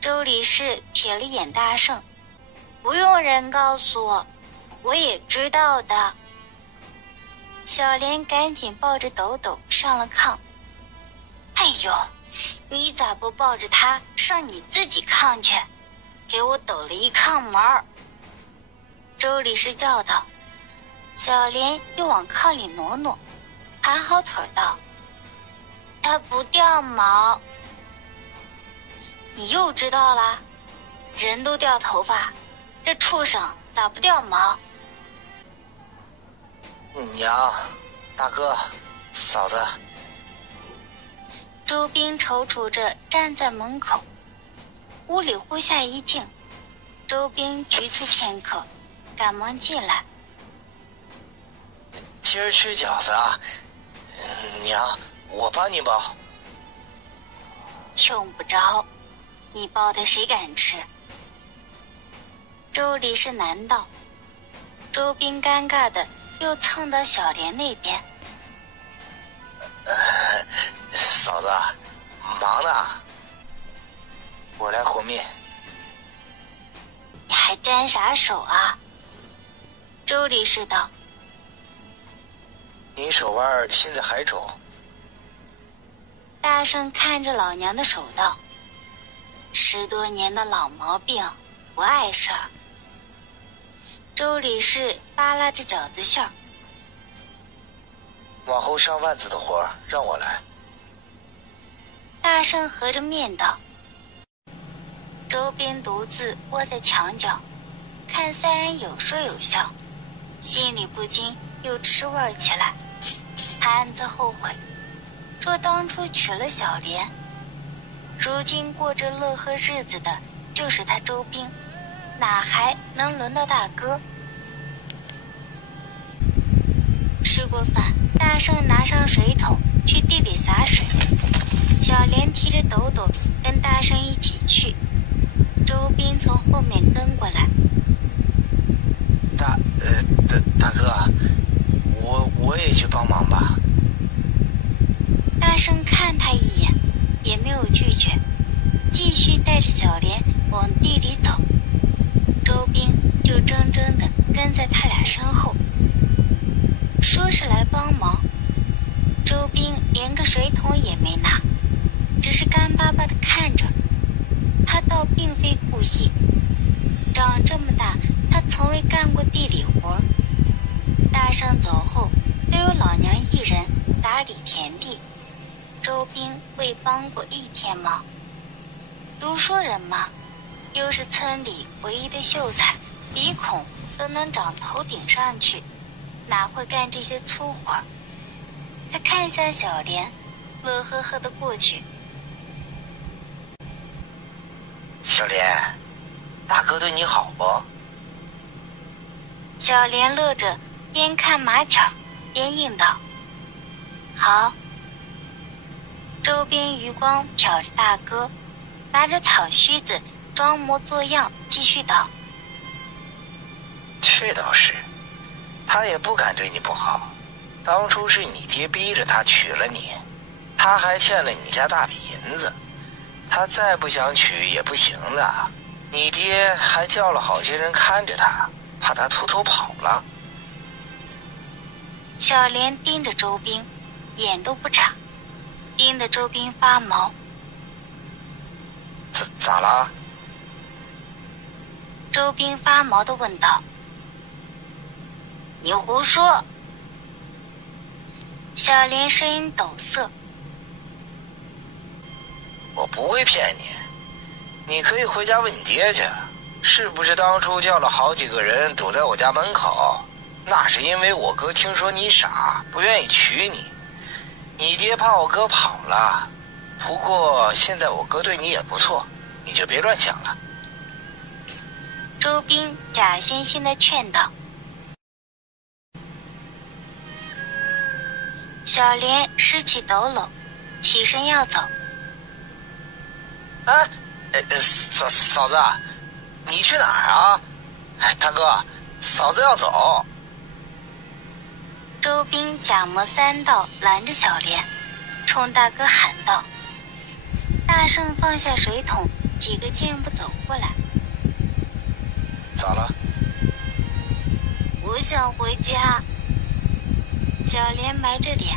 周理事瞥了眼大圣，不用人告诉我，我也知道的。小莲赶紧抱着斗斗上了炕。哎呦，你咋不抱着他上你自己炕去？给我抖了一炕毛！周理事叫道。小莲又往炕里挪挪，盘好腿道：“它不掉毛。”你又知道了？人都掉头发，这畜生咋不掉毛？娘，大哥，嫂子。周兵踌躇着站在门口，屋里忽下一静。周兵局促片刻，赶忙进来。今儿吃饺子啊？娘，我帮你包。用不着，你包的谁敢吃？周理是难道？周斌尴尬的又蹭到小莲那边。嫂子，忙呢，我来和面。你还沾啥手啊？周理是道。你手腕现在还肿？大圣看着老娘的手道：“10多年的老毛病，不碍事儿。”周理是扒拉着饺子馅儿。往后上腕子的活让我来。大圣合着面道。周斌独自窝在墙角，看三人有说有笑，心里不禁又吃味儿起来。他暗自后悔，说当初娶了小莲，如今过着乐呵日子的就是他周斌，哪还能轮到大哥？吃过饭，大圣拿上水桶去地里洒水，小莲提着斗斗跟大圣一起去。周斌从后面跟过来。大哥，我也去帮忙吧。大圣看他一眼，也没有拒绝，继续带着小莲往地里走。周斌就怔怔地跟在他俩身后。说是来帮忙，周斌连个水桶也没拿，只是干巴巴地看着。他倒并非故意，长这么大他从未干过地里活。大圣走后都有老娘一人打理田地，周斌未帮过一天忙。读书人嘛，又是村里唯一的秀才，鼻孔都能长头顶上去，哪会干这些粗活？他看向小莲，乐呵呵地过去。小莲，大哥对你好不？小莲乐着，边看马巧边应道：“好。”周边余光瞟着大哥，拿着草须子装模作样，继续道：“这倒是，他也不敢对你不好。当初是你爹逼着他娶了你，他还欠了你家大笔银子，他再不想娶也不行的。你爹还叫了好些人看着他，怕他偷偷跑了。”小莲盯着周斌，眼都不眨，盯得周斌发毛。咋了？周斌发毛地问道。你胡说！小莲声音抖涩。我不会骗你，你可以回家问你爹去，是不是当初叫了好几个人堵在我家门口？那是因为我哥听说你傻，不愿意娶你，你爹怕我哥跑了。不过现在我哥对你也不错，你就别乱想了。周斌假惺惺地劝道。小莲拾起斗篓，起身要走。啊，嫂子，你去哪儿啊？大哥，嫂子要走。周斌假模三道拦着小莲，冲大哥喊道。大圣放下水桶，几个箭步走过来。咋了？我想回家。小莲埋着脸。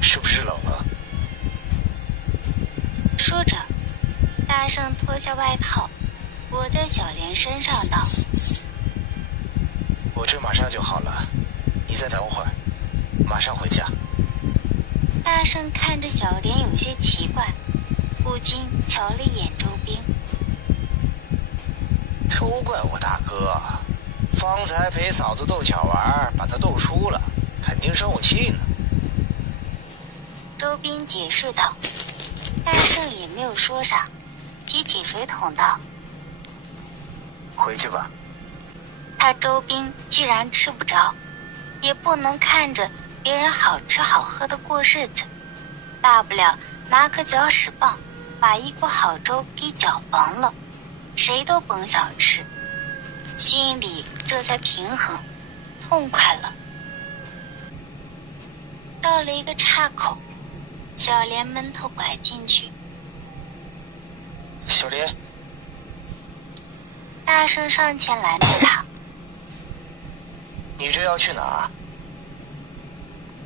是不是冷了？说着，大圣脱下外套，裹在小莲身上道：“我这马上就好了，你再等会儿，马上回家。”大圣看着小莲有些奇怪，不禁瞧了一眼周斌。都怪我大哥，方才陪嫂子斗巧玩，把她斗输了，肯定生我气呢。周斌解释道。大圣也没有说啥，提起水桶道：“回去吧。”他周斌既然吃不着，也不能看着别人好吃好喝的过日子，大不了拿个搅屎棒把一锅好粥给搅黄了，谁都甭想吃，心里这才平衡痛快了。到了一个岔口，小莲闷头拐进去。小莲，大圣上前拦着他。你这要去哪儿？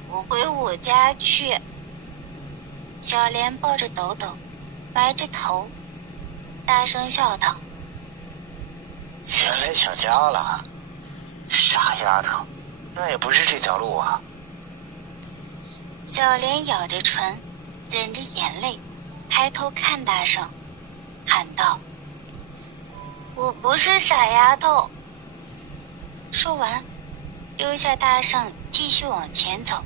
我回我家去。小莲抱着抖抖，歪着头，大声笑道：原来想家了，傻丫头，那也不是这条路啊。小莲咬着唇，忍着眼泪，抬头看大圣，喊道：我不是傻丫头。说完，丢下大圣，继续往前走。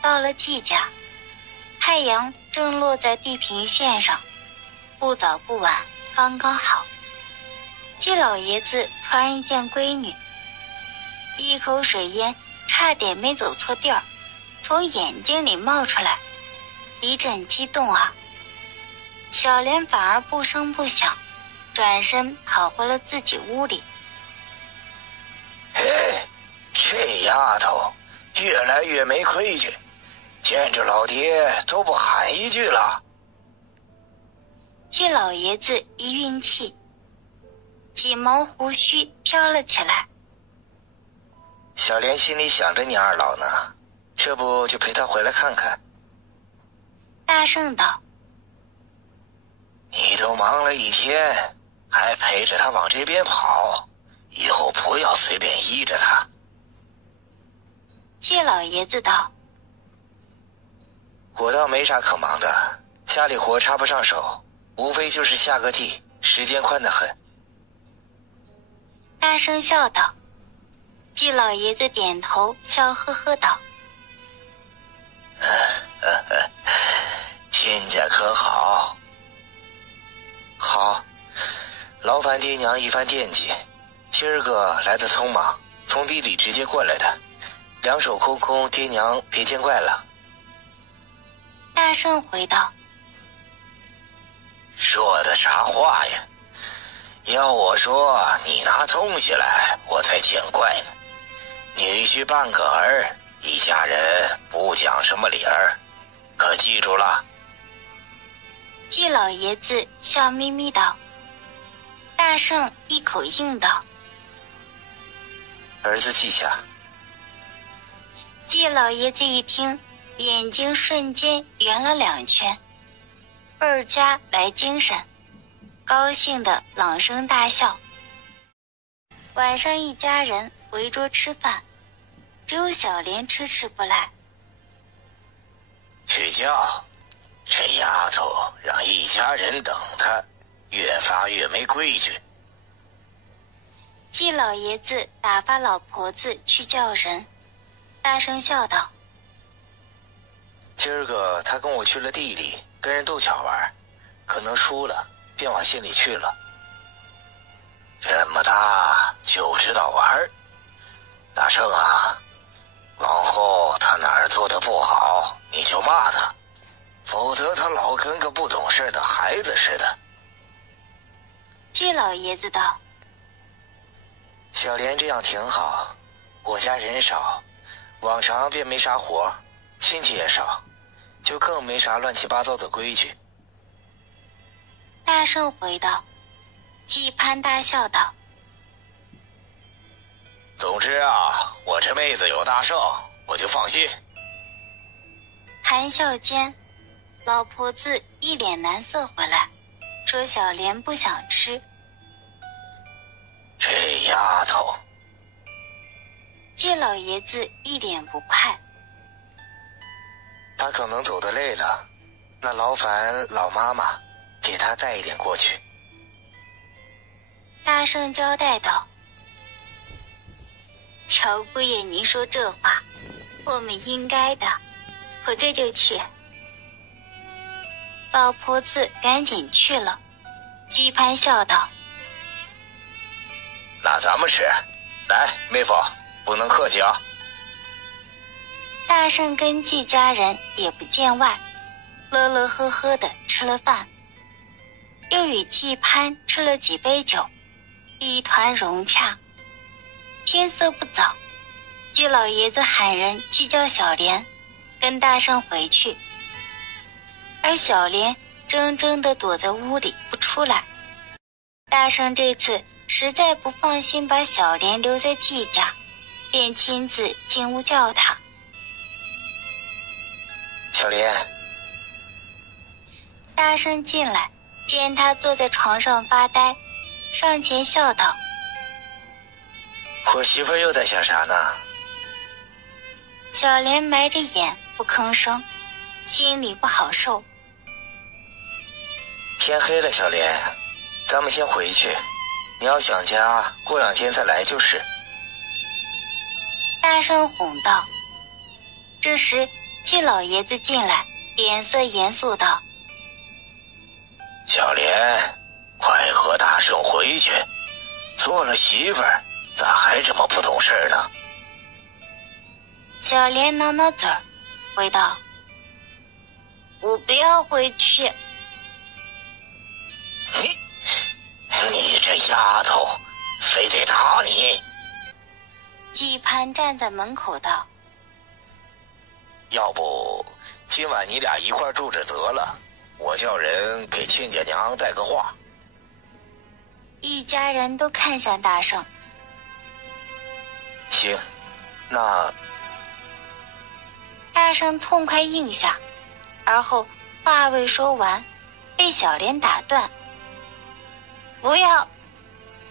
到了季家，太阳正落在地平线上，不早不晚，刚刚好。季老爷子突然一见闺女，一口水烟差点没走错地儿，从眼睛里冒出来，一阵激动啊！小莲反而不声不响，转身跑回了自己屋里。这丫头越来越没规矩，见着老爹都不喊一句了。季老爷子一运气，几毛胡须飘了起来。小莲心里想着你二老呢，这不就陪他回来看看。大圣道：你都忙了一天，还陪着他往这边跑，以后不要随便依着他。季老爷子道：我倒没啥可忙的，家里活插不上手，无非就是下个地，时间宽得很。大圣笑道。季老爷子点头，笑呵呵道：亲家可好？好，劳烦爹娘一番惦记，今儿个来得匆忙，从地里直接过来的，两手空空，爹娘别见怪了。大圣回道：说的啥话呀？要我说，你拿东西来，我才见怪呢。女婿半个儿，一家人不讲什么理儿，可记住了。季老爷子笑眯眯道。大圣一口应道：儿子记下。季老爷子一听，眼睛瞬间圆了2圈，倍儿加来精神，高兴的朗声大笑。晚上一家人围桌吃饭，只有小莲迟迟不来。去叫，这丫头让一家人等她，越发越没规矩。季老爷子打发老婆子去叫人，大声笑道：今儿个他跟我去了地里，跟人斗巧玩，可能输了，便往心里去了。这么大就知道玩，大圣啊，往后他哪儿做的不好，你就骂他，否则他老跟个不懂事的孩子似的。季老爷子道：小莲这样挺好，我家人少，往常便没啥活，亲戚也少，就更没啥乱七八糟的规矩。大圣回道。季潘大笑道：总之啊，我这妹子有大圣，我就放心。谈笑间，老婆子一脸难色回来，说小莲不想吃。这丫头。季老爷子一脸不快。她可能走得累了，那劳烦老妈妈给她带一点过去。大圣交代道：乔姑爷您说这话，我们应该的，我这就去。老婆子赶紧去了。季潘笑道：那咱们吃，来妹夫，不能客气啊。大圣跟季家人也不见外，乐乐呵呵地吃了饭，又与季攀吃了几杯酒，一团融洽。天色不早，季老爷子喊人去叫小莲跟大圣回去，而小莲怔怔地躲在屋里不出来。大圣这次实在不放心把小莲留在季家，便亲自进屋叫她。小莲。大圣进来，见他坐在床上发呆，上前笑道：我媳妇又在想啥呢？小莲埋着眼不吭声，心里不好受。天黑了，小莲，咱们先回去，你要想家，过2天再来就是。大圣哄道。这时季老爷子进来，脸色严肃道：小莲，快和大圣回去，做了媳妇儿咋还这么不懂事呢？小莲挠挠嘴儿，回道：我不要回去。你这丫头，非得打你！季攀站在门口道：要不今晚你俩一块住着得了，我叫人给亲家娘带个话。一家人都看向大圣。行，那……大圣痛快应下，而后话未说完，被小莲打断：不要，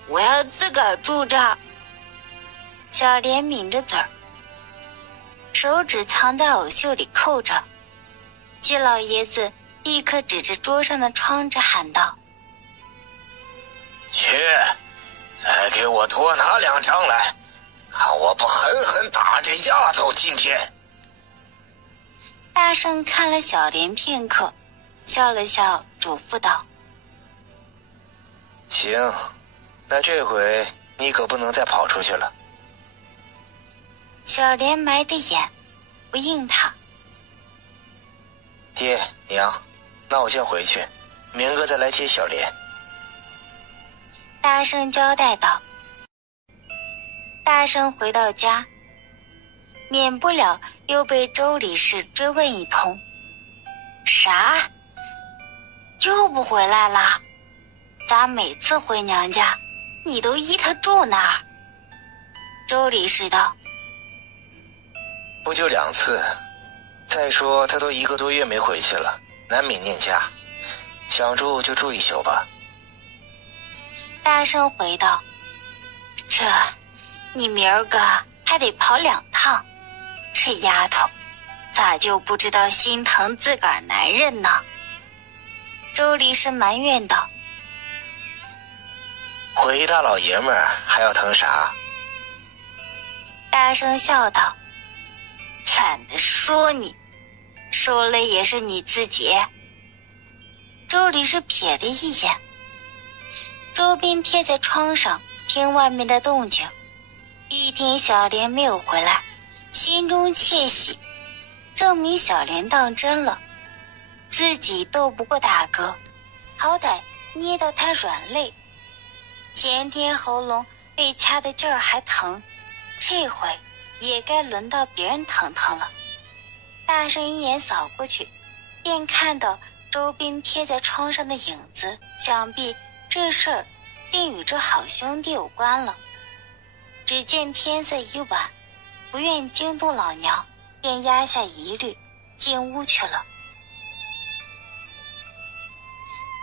我要自个儿住这儿。小莲抿着嘴儿，手指藏在藕袖里扣着。季老爷子立刻指着桌上的窗纸喊道：去，再给我多拿2张来，看我不狠狠打这丫头今天。大圣看了小莲片刻，笑了笑，嘱咐道：行，那这回你可不能再跑出去了。小莲埋着眼不应他。爹娘，那我先回去，明个再来接小莲。大圣交代道。大圣回到家，免不了又被周理事追问一通。啥？又不回来了？咋每次回娘家你都依他住那儿？周理事道。不就2次，再说他都1个多月没回去了，难免念家，想住就住1宿吧。大圣回道：这你明儿个还得跑2趟，这丫头咋就不知道心疼自个儿男人呢？周理事埋怨道。我一大老爷们儿还要疼啥？大圣笑道：懒得说你，说了也是你自己。周理事瞥了一眼，周斌贴在窗上听外面的动静，一听小莲没有回来，心中窃喜，证明小莲当真了，自己斗不过大哥，好歹捏到他软肋。前天喉咙被掐的劲儿还疼，这回也该轮到别人疼疼了。大圣一眼扫过去，便看到周斌贴在窗上的影子，想必这事儿定与这好兄弟有关了。只见天色已晚，不愿惊动老娘，便压下疑虑，进屋去了。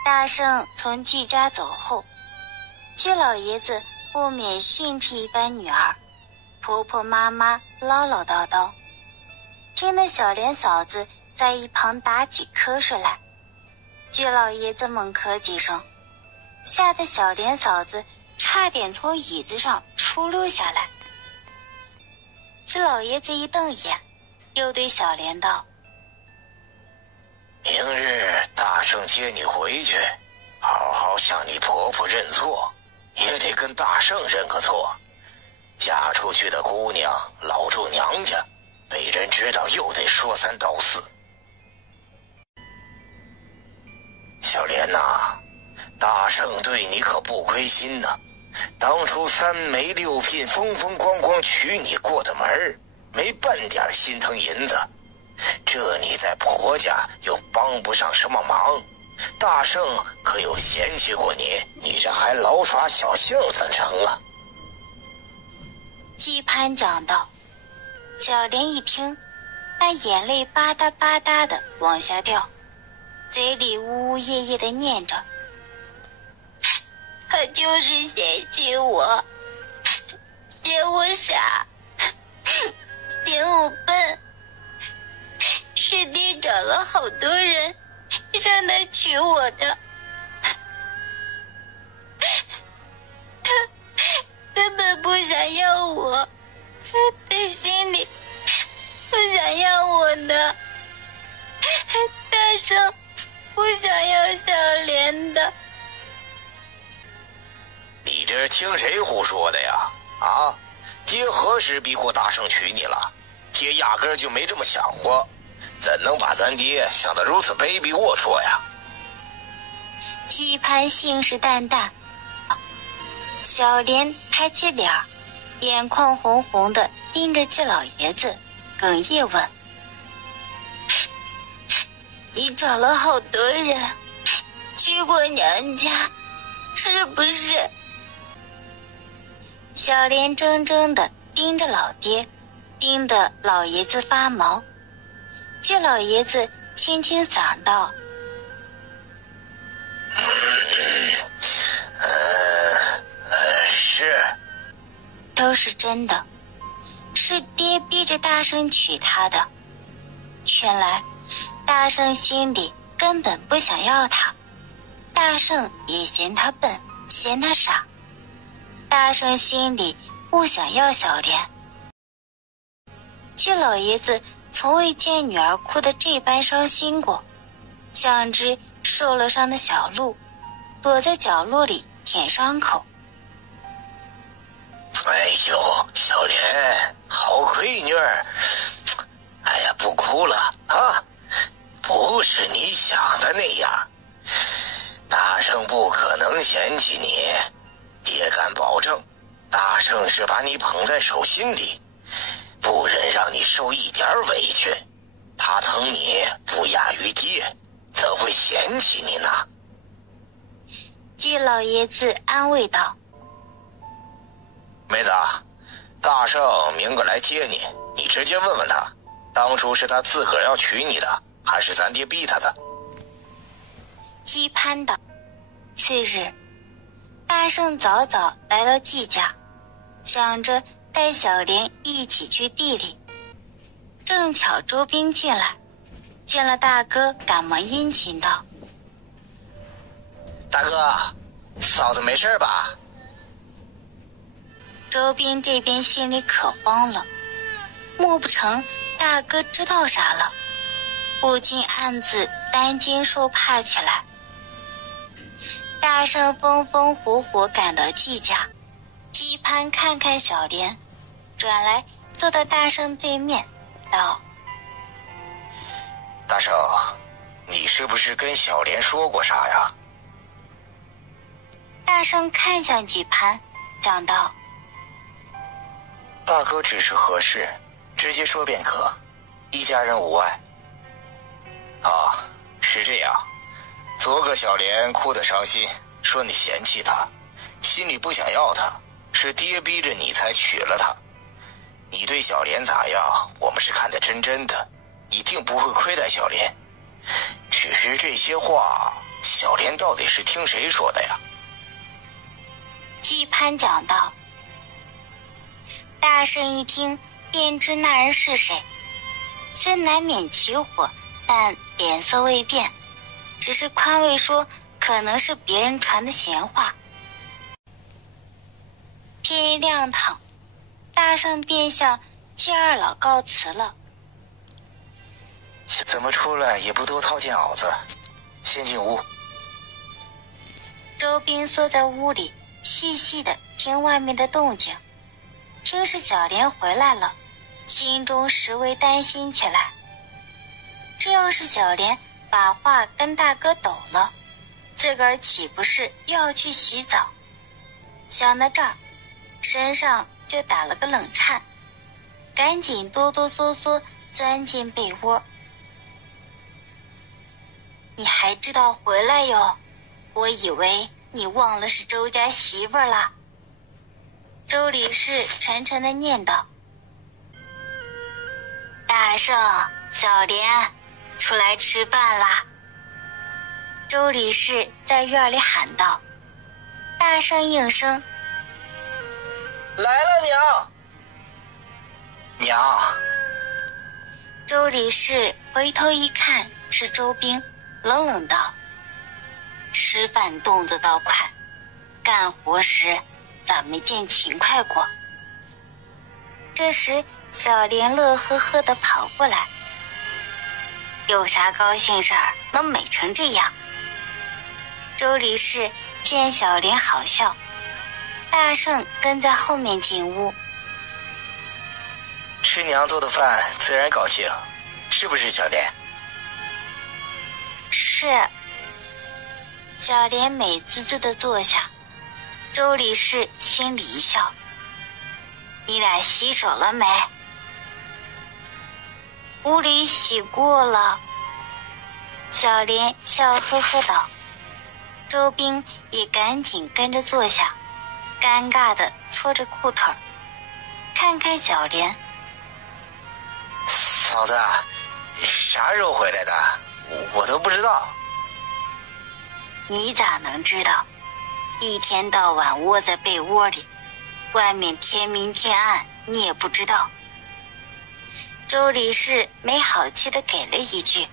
大圣从季家走后，季老爷子不免训斥一番女儿，婆婆妈妈唠唠叨叨，听得小莲嫂子在一旁打起瞌睡来。季老爷子猛咳几声，吓得小莲嫂子差点从椅子上出溜下来。季老爷子一瞪眼，又对小莲道：明日大圣接你回去，好好向你婆婆认错，也得跟大圣认个错。嫁出去的姑娘老住娘家，被人知道又得说三道四。小莲呐，大圣对你可不亏心呐。当初3媒6聘风风光光娶你过的门，没半点心疼银子。这你在婆家又帮不上什么忙，大圣可有嫌弃过你？你这还老耍小性怎成啊？季攀讲道。小莲一听，那眼泪吧嗒吧嗒的往下掉，嘴里呜呜咽咽的念着：他就是嫌弃我，嫌我傻，嫌我笨。师弟找了好多人让他娶我的，他根本不想要我，他心里不想要我的。大圣不想要小莲的。你这是听谁胡说的呀？啊，爹何时逼过大圣娶你了？爹压根儿就没这么想过，怎能把咱爹想得如此卑鄙龌龊呀？季攀信誓旦旦。小莲抬起脸，眼眶红红的盯着季老爷子，哽咽问：你找了好多人去过娘家，是不是？小莲怔怔地盯着老爹，盯得老爷子发毛。季老爷子清清嗓道：是，都是真的，是爹逼着大圣娶她的。原来大圣心里根本不想要她，大圣也嫌她笨，嫌她傻。大圣心里不想要小莲。季老爷子从未见女儿哭得这般伤心过，像只受了伤的小鹿，躲在角落里舔伤口。哎呦，小莲，好闺女儿！哎呀，不哭了啊！不是你想的那样，大圣不可能嫌弃你。爹敢保证，大圣是把你捧在手心里，不忍让你受一点委屈。他疼你不亚于爹，怎会嫌弃你呢？季老爷子安慰道：妹子，大圣明个来接你，你直接问问他，当初是他自个儿要娶你的，还是咱爹逼他的？季攀道。次日，大圣早早来到季家，想着带小莲一起去地里。正巧周兵进来，见了大哥，赶忙殷勤道：大哥，嫂子没事吧？周兵这边心里可慌了，莫不成大哥知道啥了？不禁暗自担惊受怕起来。大圣风风火火赶到季家，季攀看看小莲，转来坐到大圣对面，道：大圣，你是不是跟小莲说过啥呀？大圣看向季攀，讲道：大哥指示何事，直接说便可，一家人无碍。啊，是这样，昨个小莲哭得伤心，说你嫌弃她，心里不想要她，是爹逼着你才娶了她。你对小莲咋样，我们是看得真真的，一定不会亏待小莲。只是这些话，小莲到底是听谁说的呀？季攀讲道。大圣一听便知那人是谁，虽难免起火，但脸色未变，只是宽慰说可能是别人传的闲话。天一亮堂，大圣便向季二老告辞了。怎么出来也不多掏件袄子，先进屋。周兵缩在屋里，细细的听外面的动静。听是小莲回来了，心中实为担心起来。这要是小莲把话跟大哥抖了，自个儿岂不是又要去洗澡？想到这儿，身上就打了个冷颤，赶紧哆哆嗦嗦钻进被窝。你还知道回来哟？我以为你忘了是周家媳妇儿了。周理事沉沉地念道。大圣，小莲，出来吃饭啦！周理事在院里喊道。大圣应声，来了，娘。娘。周理事回头一看，是周兵，冷冷道：吃饭动作倒快，干活时咋没见勤快过？这时小莲乐呵呵地跑过来，有啥高兴事儿能美成这样？周理事见小莲好笑，大圣跟在后面进屋。吃娘做的饭自然高兴，是不是小莲？是。小莲美滋滋地坐下，周理事心里一笑：你俩洗手了没？屋里洗过了。小莲笑呵呵道。周兵也赶紧跟着坐下，尴尬地搓着裤腿，看看小莲。嫂子，啥时候回来的？我都不知道。你咋能知道？一天到晚窝在被窝里，外面天明天暗，你也不知道。周理事没好气地给了一句。